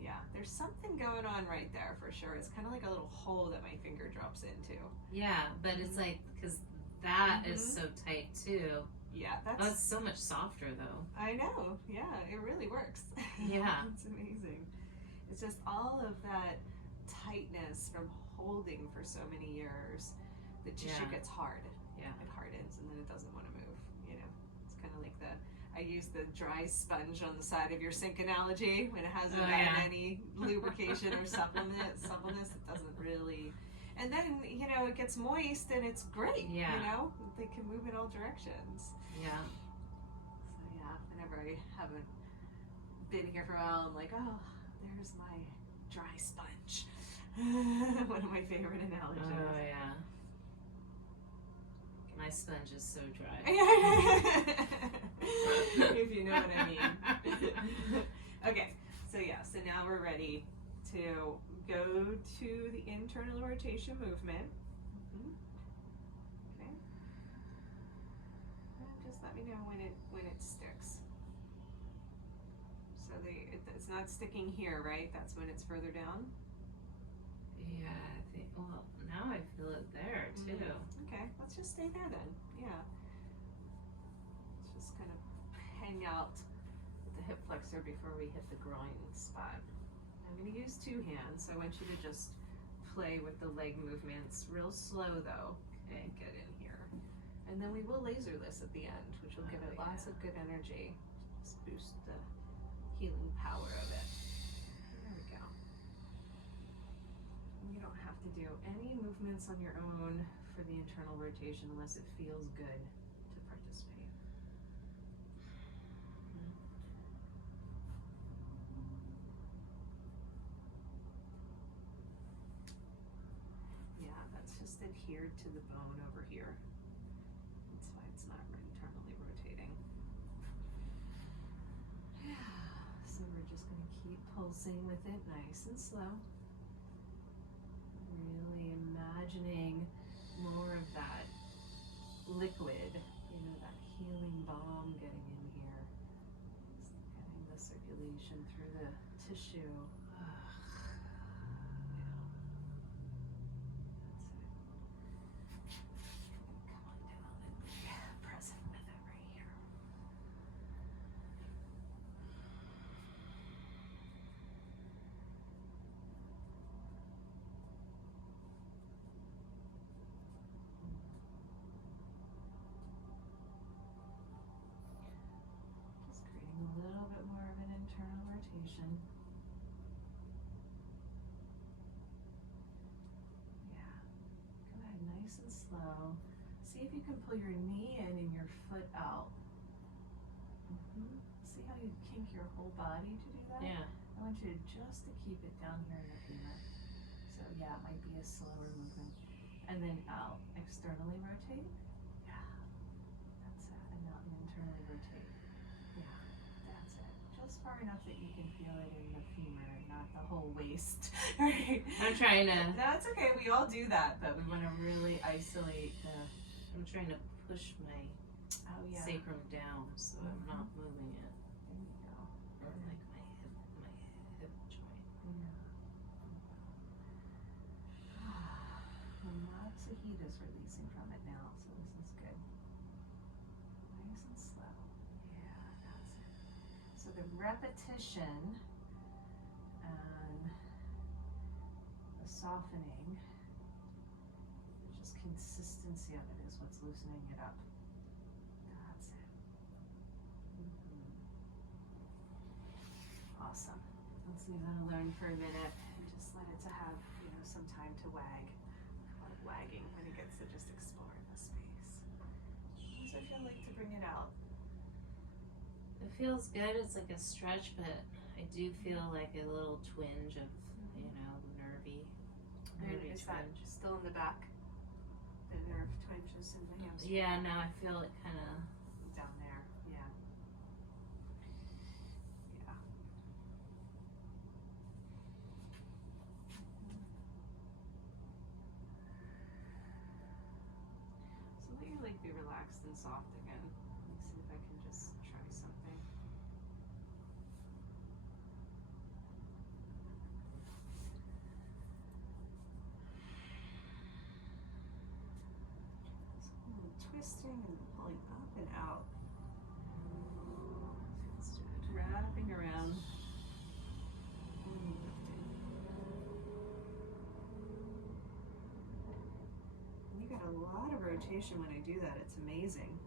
Yeah, there's something going on right there for sure. It's kind of like a little hole that my finger drops into. Yeah, but it's like, because that is so tight too. Yeah, Oh, it's so much softer though. I know. Yeah, it really works. Yeah. It's amazing. It's just all of that tightness from holding for so many years. The tissue gets hard. Yeah. It hardens and then it doesn't want to move. You know, it's kind of like I use the dry sponge on the side of your sink analogy when it hasn't gotten any lubrication or suppleness. It doesn't really. And then, you know, it gets moist and it's great. Yeah. You know, they can move in all directions. Yeah. So yeah, whenever I haven't been here for a while, I'm like, oh, there's my dry sponge. One of my favorite analogies. Oh yeah. My sponge is so dry. If you know what I mean. Okay, so yeah, so now we're ready to go to the internal rotation movement. Okay. And just let me know when it sticks. So it's not sticking here, right? That's when it's further down. Yeah, I think. Well, now I feel it there too. Okay, let's just stay there then. Yeah. Let's just kind of hang out with the hip flexor before we hit the groin spot. I'm going to use 2 hands, so I want you to just play with the leg movements real slow though. Okay, get in here. And then we will laser this at the end, which will give it lots of good energy. Just boost the healing power of it. There we go. You don't have to do any movements on your own for the internal rotation unless it feels good to participate. Yeah, that's just adhered to the bone over here. That's why it's not internally rotating. Yeah, so we're just going to keep pulsing with it nice and slow. Really imagining more of that liquid, that healing balm getting in here. Just getting the circulation through the tissue. Come on down and be present with it right here. Just creating a little bit more of an internal rotation. Yeah. Go ahead, nice and slow. See if you can pull your knee in and your foot out. See how you kink your whole body to do that? Yeah. I want you just to keep it down here in the femur. So yeah, it might be a slower movement. And then out. Externally rotate. Yeah. That's it. And out and internally rotate. Yeah. That's it. Just far enough that you can feel it in the femur, not the whole waist. Right? I'm trying to. That's okay. We all do that, but we want to really isolate the. I'm trying to push my sacrum down so I'm not moving it. There you go. Or like my hip joint. Yeah. And lots of heat is releasing from it now, so this is good. Nice and slow. Yeah, that's it. So the repetition and the softening, just consistency of it is what's loosening it up. That's it. Awesome. Let's leave that alone for a minute and just let it to have, some time to wag. I love wagging when it gets to just explore the space. How does it feel like to bring it out? It feels good. It's like a stretch, but I do feel like a little twinge of, nervy Is that twinge. still in the back? The nerve twinges in the hamstring? Yeah, now I feel it kind of Down there, yeah. Yeah. So let your leg be relaxed and soft again. Let me see if I can just try something. So twisting and pulling up and out. Feels good. Wrapping around. And lifting. And you got a lot of rotation when I do that. It's amazing.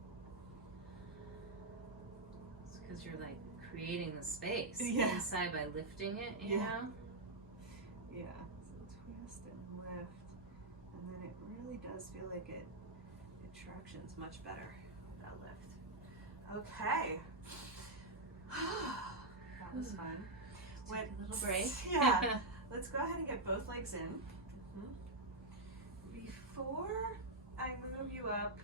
It's because you're like creating the space inside by lifting it, you know? Yeah. So twist and lift. And then it really does feel like it tractions much better with that lift. Okay. That was fun. Take a little break. Yeah. Let's go ahead and get both legs in. Before I move you up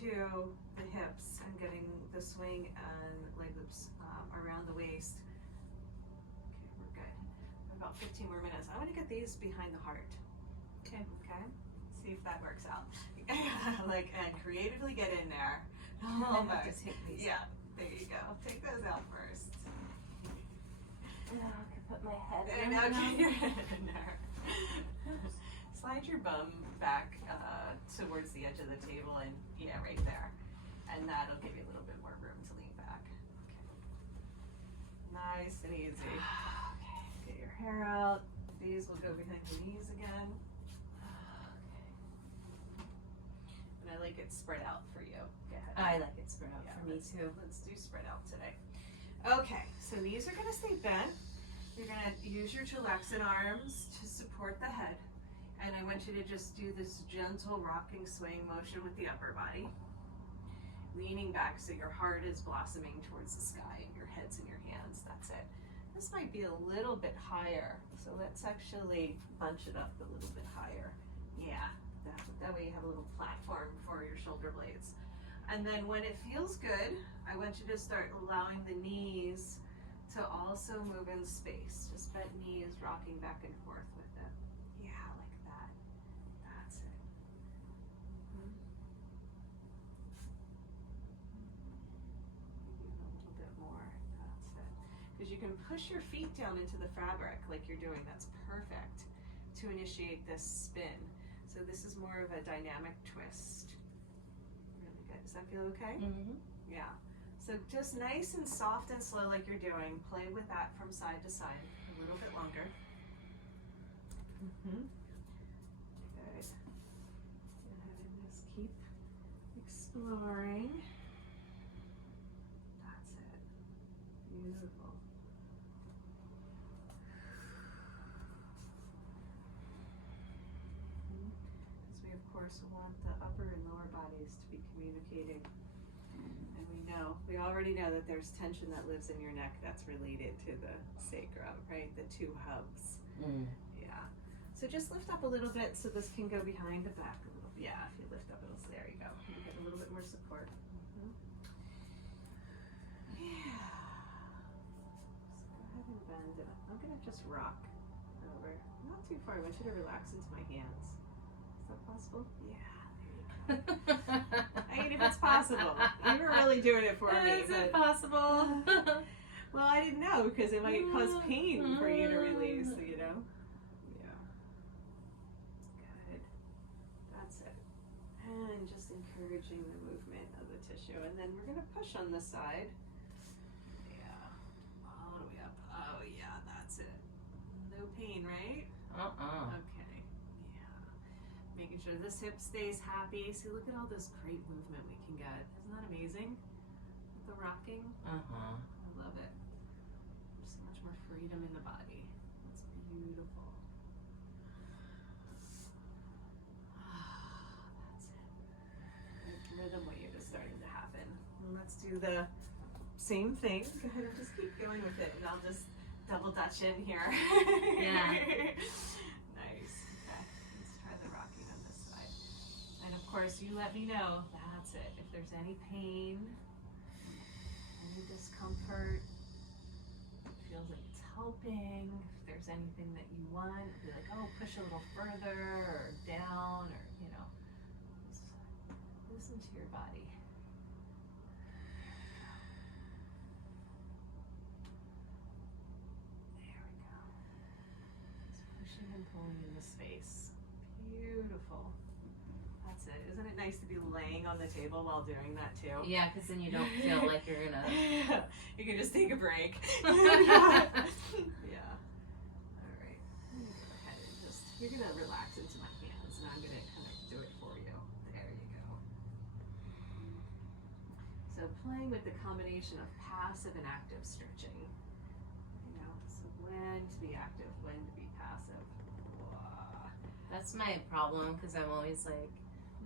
to the hips and getting the swing and leg loops around the waist. Okay, we're good. About 15 more minutes. I want to get these behind the heart. Okay. Okay. See if that works out. Like, and creatively get in there. I have to take these. Yeah. There you go. Take those out first. Now I can put my head in. And now get your head in there. Slide your bum back towards the edge of the table, and yeah, right there. And that'll give you a little bit more room to lean back. Okay. Nice and easy. Okay. Get your hair out. These will go behind the knees again. And I like it spread out for you. Go ahead. I like it spread out for me too. Let's do spread out today. Okay, so knees are gonna stay bent. You're gonna use your chillaxin arms to support the head. And I want you to just do this gentle rocking swaying motion with the upper body. Leaning back so your heart is blossoming towards the sky and your head's in your hands. That's it. This might be a little bit higher. So let's actually bunch it up a little bit higher. Yeah, that way you have a little platform for your shoulder blades. And then when it feels good, I want you to start allowing the knees to also move in space. Just bent knees rocking back and forth with it. Yeah, like that. That's it. Maybe a little bit more. That's it. Because you can push your feet down into the fabric like you're doing. That's perfect to initiate this spin. So this is more of a dynamic twist. Really good. Does that feel okay? Mm-hmm. Yeah. So just nice and soft and slow like you're doing. Play with that from side to side a little bit longer. Good. Go ahead and just keep exploring. That's it. Beautiful. Because we of course want the upper and lower bodies to be communicating. We already know that there's tension that lives in your neck that's related to the sacrum, right? The two hubs. Yeah. So just lift up a little bit so this can go behind the back a little. Yeah, if you lift up, there you go. You get a little bit more support. Yeah. So go ahead and bend it. I'm going to just rock over. Not too far. I want you to relax into my hands. Is that possible? Yeah. I mean, if it's possible. You were really doing it for me. Is it possible? Well, I didn't know because it might cause pain for you to release, you know? Yeah. Good. That's it. And just encouraging the movement of the tissue. And then we're going to push on this side. Yeah. All the way up. Oh, yeah, that's it. No pain, right? Okay. Making sure this hip stays happy. See, look at all this great movement we can get. Isn't that amazing? The rocking. I love it. There's so much more freedom in the body. That's beautiful. That's it. Good rhythm wave is starting to happen. And let's do the same thing. Go ahead and just keep going with it, and I'll just double dutch in here. Yeah. Of course, you let me know. That's it. If there's any pain, any discomfort, feels like it's helping. If there's anything that you want, be like, oh, push a little further or down, or just listen to your body. There we go. Just pushing and pulling into space. Beautiful. That's it. Isn't it nice to be laying on the table while doing that too? Yeah, because then you don't feel like you're gonna. You can just take a break. Yeah. All right. Go ahead and you're gonna relax into my hands, and I'm gonna kind of do it for you. There you go. So playing with the combination of passive and active stretching. So when to be active, when to be passive. Whoa. That's my problem because I'm always like.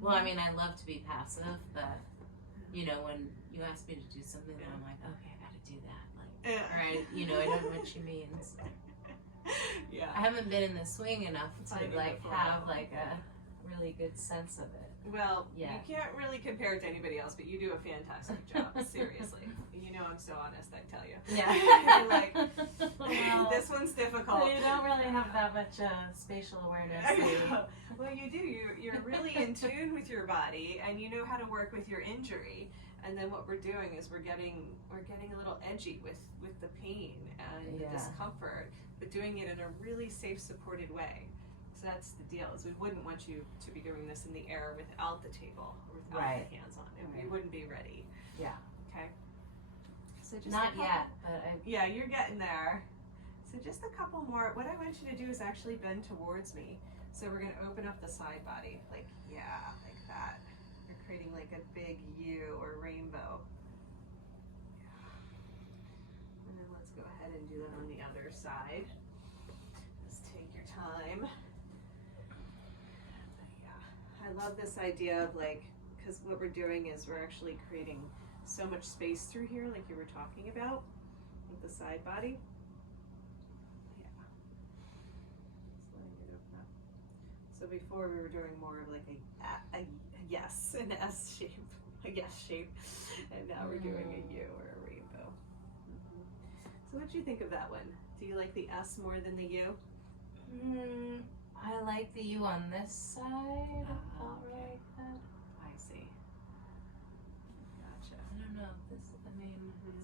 Well, I mean, I love to be passive, but when you ask me to do something, then I'm like, okay, I got to do that. Like, I know what she means. Yeah. I haven't been in the swing enough to have like a really good sense of it. Well, Yeah. you can't really compare it to anybody else, but you do a fantastic job. Seriously. You know I'm so honest, I tell you. Yeah. You're like, Well, this one's difficult. you don't really have that much spatial awareness. I know. Well, you do. You're really in tune with your body, and you know how to work with your injury. And then what we're doing is we're getting a little edgy with the pain and the discomfort, but doing it in a really safe, supported way. So that's the deal. Is we wouldn't want you to be doing this in the air without the table or without the hands on it. You wouldn't be ready. Yeah. Okay. So just not yet, but yeah, you're getting there. So just a couple more. What I want you to do is actually bend towards me. So we're gonna open up the side body, like like that. You're creating like a big U or rainbow. Yeah. And then let's go ahead and do that on the other side. Just take your time. I love this idea of because what we're doing is we're actually creating so much space through here, like you were talking about, with the side body. Yeah. Just letting it open up. So before we were doing more of like a yes, an S shape, a yes shape, and now we're doing a U or a rainbow. So what do you think of that one? Do you like the S more than the U? I like the U on this side. Okay. I see. Gotcha. I don't know.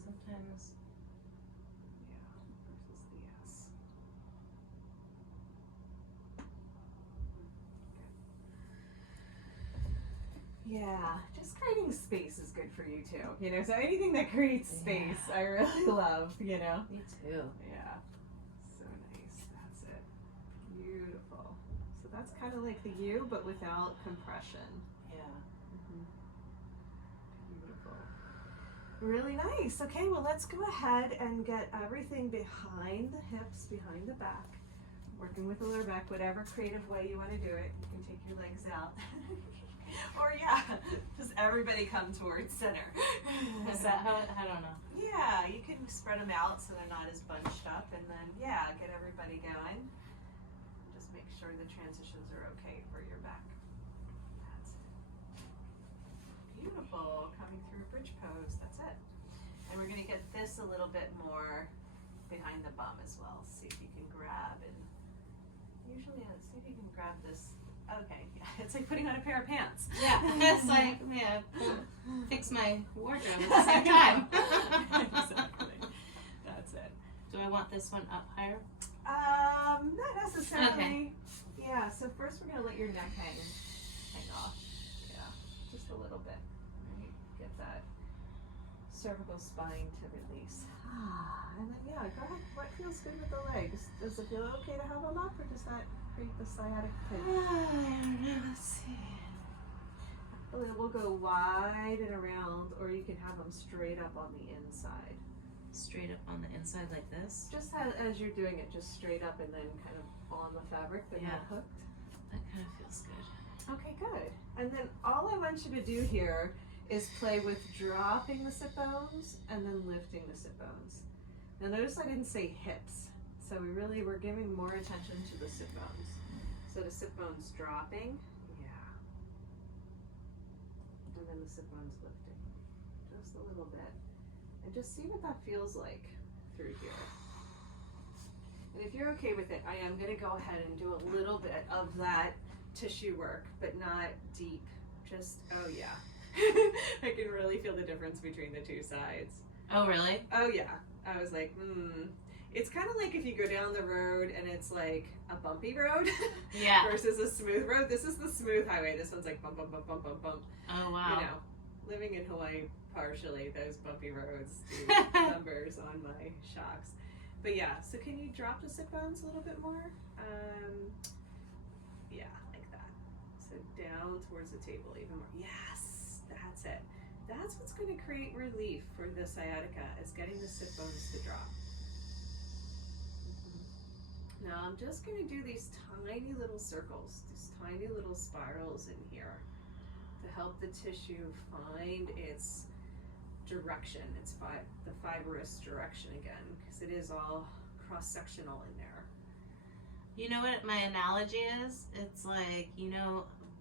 Sometimes. Yeah, versus the S. Yeah, just creating space is good for you too. You know, so anything that creates space, I really love, you know. Me too. Yeah. So nice. That's it. Beautiful. So that's kind of like the U, but without compression. Yeah. Beautiful. Really nice. Okay, well, let's go ahead and get everything behind the hips, behind the back. Working with the lower back, whatever creative way you want to do it. You can take your legs out. Or just everybody come towards center. Is that how? I don't know. Yeah, you can spread them out so they're not as bunched up, and then get everybody going. Just make sure the transitions are okay for your back. That's it. Beautiful. Coming through bridge pose. That's it. And we're gonna get this a little bit more behind the bum as well. See if you can grab and usually see if you can grab this. Okay, yeah, it's like putting on a pair of pants. Yeah, it's like, fix my wardrobe at the same time. Exactly. That's it. Do I want this one up higher? Not necessarily. Okay. Yeah, so first we're going to let your neck hang off. Yeah, just a little bit. Right? Get that cervical spine to release. And then, go ahead. What feels good with the legs? Does it feel okay to have them up, or does that create the sciatic pin? Let's see. We'll go wide and around, or you can have them straight up on the inside. Straight up on the inside like this? Just as you're doing it, just straight up and then kind of on the fabric, but not hooked. That kind of feels good. Okay, good. And then all I want you to do here is play with dropping the sit bones and then lifting the sit bones. Now notice I didn't say hips. So we're giving more attention to the sit bones. So the sit bones dropping, and then the sit bones lifting, just a little bit. And just see what that feels like through here. And if you're okay with it, I am gonna go ahead and do a little bit of that tissue work, but not deep. Just, I can really feel the difference between the two sides. Oh, really? Oh yeah. I was like, It's kind of like if you go down the road and it's like a bumpy road versus a smooth road. This is the smooth highway. This one's like bump, bump, bump, bump, bump, bump. Oh, wow. You know, living in Hawaii partially, those bumpy roads do numbers on my shocks. But so can you drop the sit bones a little bit more? Like that. So down towards the table even more. Yes, that's it. That's what's going to create relief for the sciatica, is getting the sit bones to drop. Now I'm just going to do these tiny little circles, these tiny little spirals in here to help the tissue find its direction, the fibrous direction again, because it is all cross-sectional in there. You know what my analogy is? It's like,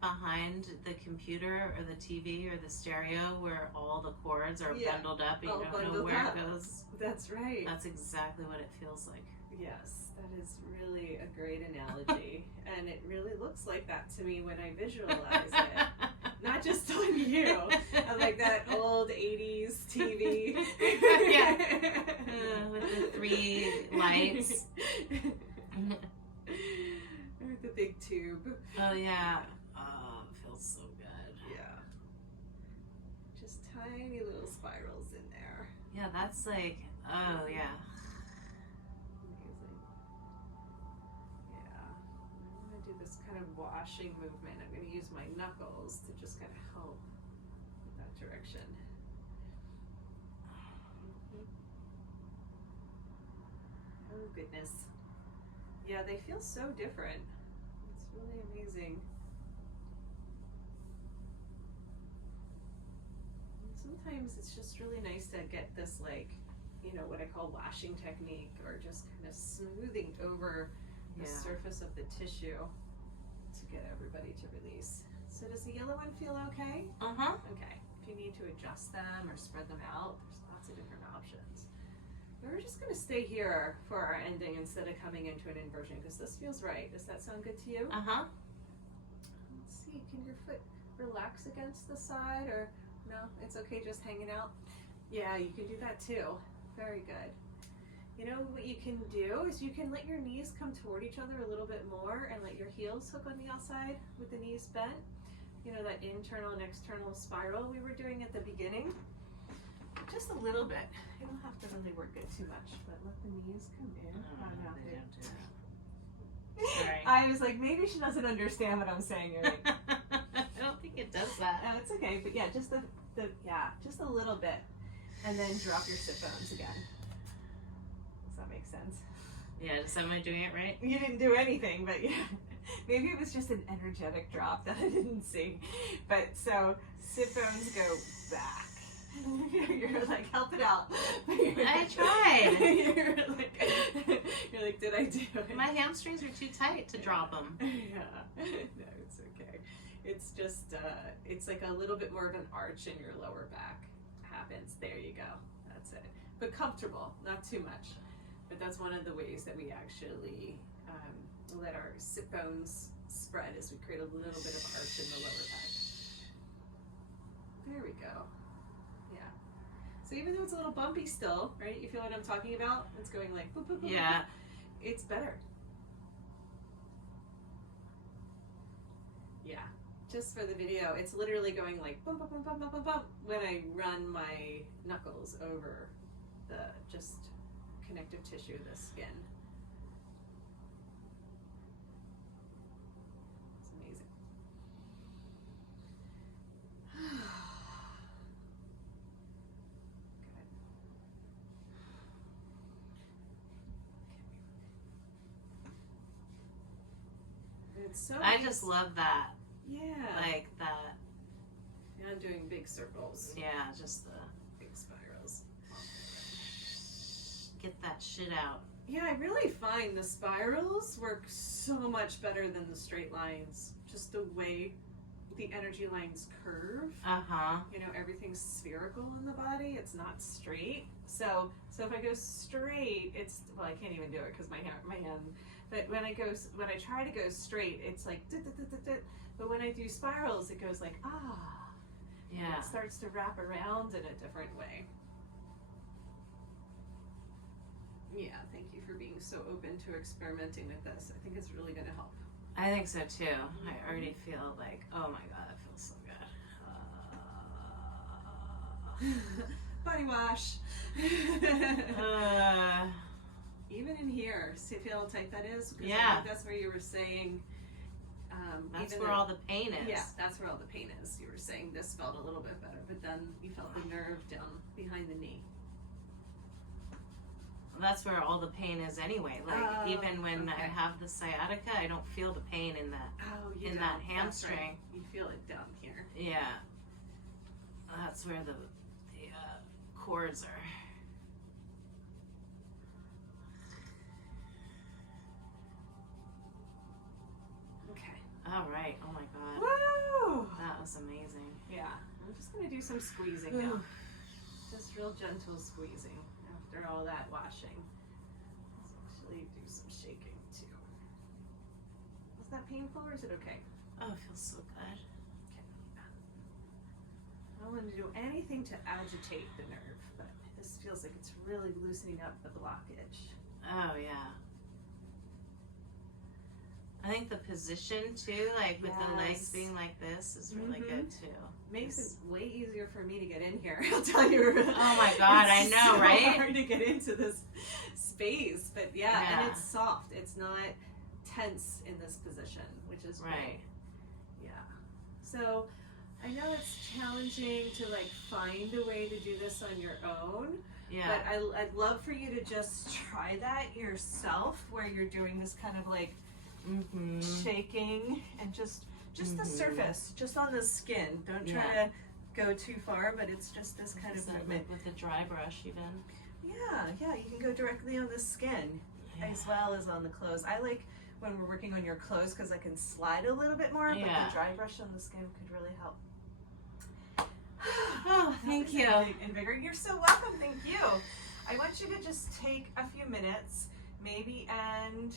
behind the computer or the TV or the stereo where all the cords are bundled up and you don't know where it goes. That's right. That's exactly what it feels like. Yes, that is really a great analogy. And it really looks like that to me when I visualize it. Not just on you. I like that old 80s TV. Yeah. With the 3 lights. With the big tube. Oh, yeah. Oh, it feels so good. Yeah. Just tiny little spirals in there. Yeah, that's like, oh, yeah. Amazing. Yeah. I'm going to do this kind of washing movement. I'm going to use my knuckles to just kind of help with that direction. Oh, goodness. Yeah, they feel so different. It's really amazing. And sometimes it's just really nice to get this, like, you know, what I call washing technique, or just kind of smoothing over the surface of the tissue to get everybody to release. So does the yellow one feel okay? Uh-huh. Okay. If you need to adjust them or spread them out, there's lots of different options. We're just going to stay here for our ending instead of coming into an inversion, because this feels right. Does that sound good to you? Uh-huh. Let's see, can your foot relax against the side, or no? It's okay just hanging out? Yeah, you can do that too. Very good. You know what you can do is you can let your knees come toward each other a little bit more and let your heels hook on the outside with the knees bent. You know, that internal and external spiral we were doing at the beginning. Just a little bit. You don't have to really work it too much, but let the knees come in. Sorry. I was like, maybe she doesn't understand what I'm saying. Right? I don't think it does that. No, it's okay, but yeah, just just a little bit, and then drop your sit bones again. Does that make sense? Yeah, am I doing it right? You didn't do anything, but yeah. Maybe it was just an energetic drop that I didn't see. But so sit bones go back. You're like, help it out. I tried. You're like, did I do it? My hamstrings are too tight to drop them. Yeah, no, it's okay. It's just, it's like a little bit more of an arch in your lower back happens. There you go. That's it. But comfortable, not too much. But that's one of the ways that we actually let our sit bones spread, as we create a little bit of arch in the lower back. There we go. Yeah. So even though it's a little bumpy still, right? You feel what I'm talking about? It's going like boop, boop, boop, yeah. Boop. It's better. Yeah. Just for the video, it's literally going like bump, bump, bump, bump, bump, bump, bump when I run my knuckles over the just connective tissue, the skin. It's amazing. It's so I nice. just love that. Yeah. Like that. Yeah, I'm doing big circles. Yeah, just the Big spirals. get that shit out. Yeah, I really find the spirals work so much better than the straight lines. Just the way the energy lines curve. Uh-huh. You know, everything's spherical in the body. It's not straight. So if I go straight, it's, well, I can't even do it because my hand. But when I try to go straight, it's like, but when I do spirals, it goes like, ah. Yeah. It starts to wrap around in a different way. Yeah, thank you for being so open to experimenting with this. I think it's really going to help. I think so too. I already feel like, oh my god, that feels so good. Body wash. Uh, Even in here, see how tight that is? Because I yeah. think that's where you were saying. That's even where all the pain is. Yeah, that's where all the pain is. You were saying this felt a little bit better, but then you felt the nerve down behind the knee. That's where all the pain is anyway. Like even when I have the sciatica, I don't feel the pain in that that hamstring. Right. You feel it down here. Yeah, that's where the cords are. Okay. All right. Oh my God. Woo! That was amazing. Yeah. I'm just gonna do some squeezing now. Just real gentle squeezing after all that washing. Let's actually do some shaking too. Was that painful or is it okay? Oh, it feels so good. Okay. I don't want to do anything to agitate the nerve, but this feels like it's really loosening up the blockage. Oh yeah. I think the position too, like with the legs Yes. being like this, is really good too. Makes it way easier for me to get in here. I'll tell you. Oh my God, I It's know, so right? hard to get into this space, but yeah, and it's soft. It's not tense in this position, which is Right. great. Yeah. So I know it's challenging to like find a way to do this on your own. Yeah. But I'd love for you to just try that yourself, where you're doing this kind of like shaking and just the surface, just on the skin. Don't try to go too far, but it's just this kind of movement. With the dry brush even. Yeah, you can go directly on the skin as well as on the clothes. I like when we're working on your clothes because I can slide a little bit more, but the dry brush on the skin could really help. Oh, thank you. Invigorate. You're so welcome. Thank you. I want you to just take a few minutes, maybe end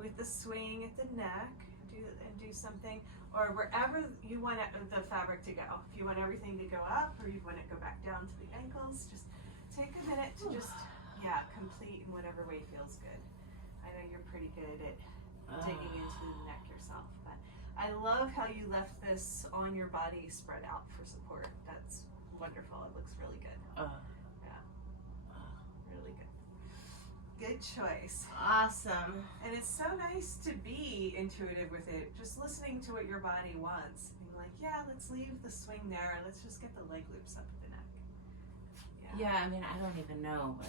with the swing at the neck, do something, or wherever you want the fabric to go. If you want everything to go up, or you want it to go back down to the ankles, just take a minute to just complete in whatever way feels good. I know you're pretty good at digging into the neck yourself, but I love how you left this on your body spread out for support. That's wonderful. It looks really good. Really good. Good choice. Awesome. And it's so nice to be intuitive with it, just listening to what your body wants. Being like, yeah, let's leave the swing there. Let's just get the leg loops up at the neck. Yeah, I mean, I don't even know, but.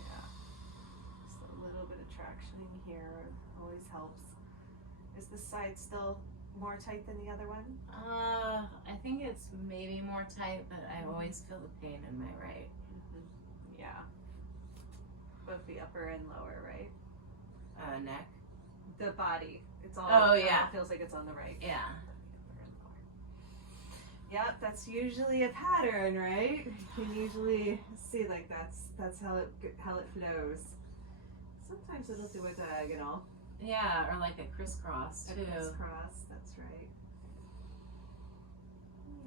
Yeah. Just a little bit of traction in here always helps. Is this side still more tight than the other one? I think it's maybe more tight, but I always feel the pain in my right. Yeah. Both the upper and lower, right? Neck. The body. It's all. Oh, yeah. It feels like it's on the right. Yeah. Yep, that's usually a pattern, right? You can usually see like that's how it flows. Sometimes it'll do a diagonal. Yeah, or like a crisscross too. A crisscross, that's right.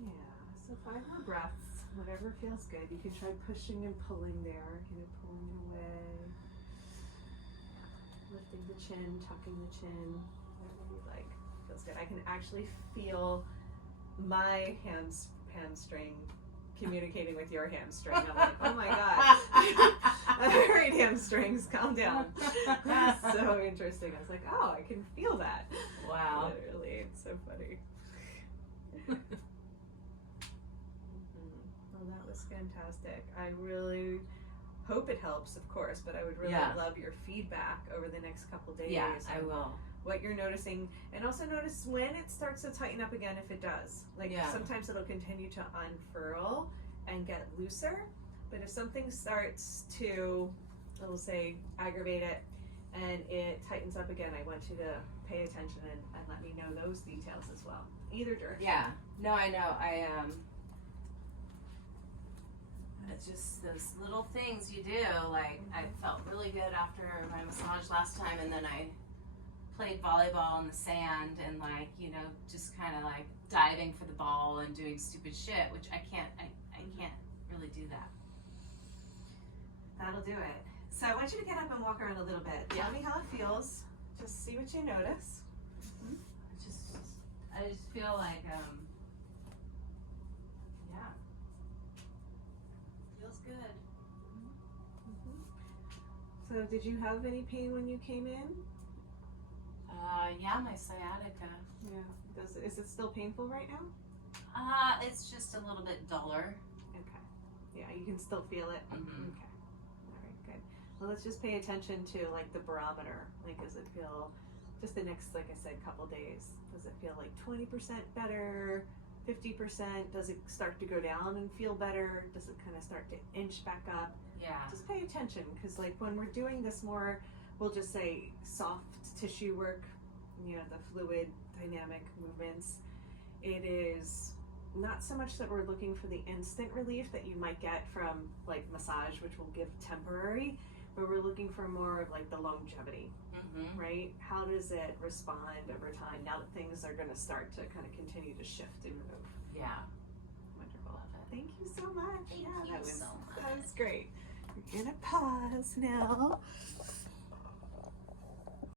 Yeah, so 5 more breaths, whatever feels good. You can try pushing and pulling there, pulling it away. Lifting the chin, tucking the chin, whatever you like. Feels good. I can actually feel my hamstring communicating with your hamstring. I'm like, oh my God. All right, hamstrings, calm down. So interesting. I was like, oh, I can feel that. Wow. Literally, it's so funny. Well, that was fantastic. I really hope it helps, of course, but I would really love your feedback over the next couple days. Yeah, I will. What you're noticing, and also notice when it starts to tighten up again, if it does. Like sometimes it'll continue to unfurl and get looser, but if something starts to, we'll say, aggravate it and it tightens up again, I want you to pay attention and let me know those details as well. Either direction. Yeah. No, I know. It's just those little things you do. Like, I felt really good after my massage last time, and then I played volleyball in the sand and just kind of like diving for the ball and doing stupid shit, which I can't really do that. That'll do it. So I want you to get up and walk around a little bit. Tell me how it feels. Just see what you notice. I just feel like feels good. So did you have any pain when you came in? Yeah, my sciatica. Yeah. Is it still painful right now? It's just a little bit duller. Okay. Yeah, you can still feel it. Okay. All right, good. Well, let's just pay attention to like the barometer. Like, does it feel just the next, like I said, couple days? Does it feel like 20% better? 50%? Does it start to go down and feel better? Does it kind of start to inch back up? Yeah. Just pay attention, because like when we're doing this more, we'll just say soft tissue work, you know, the fluid dynamic movements. It is not so much that we're looking for the instant relief that you might get from like massage, which will give temporary, but we're looking for more of like the longevity, right? How does it respond over time now that things are going to start to kind of continue to shift and move? Yeah. Wonderful. Love it. Thank you so much. Thank you that was so much. That was great. We're gonna pause now.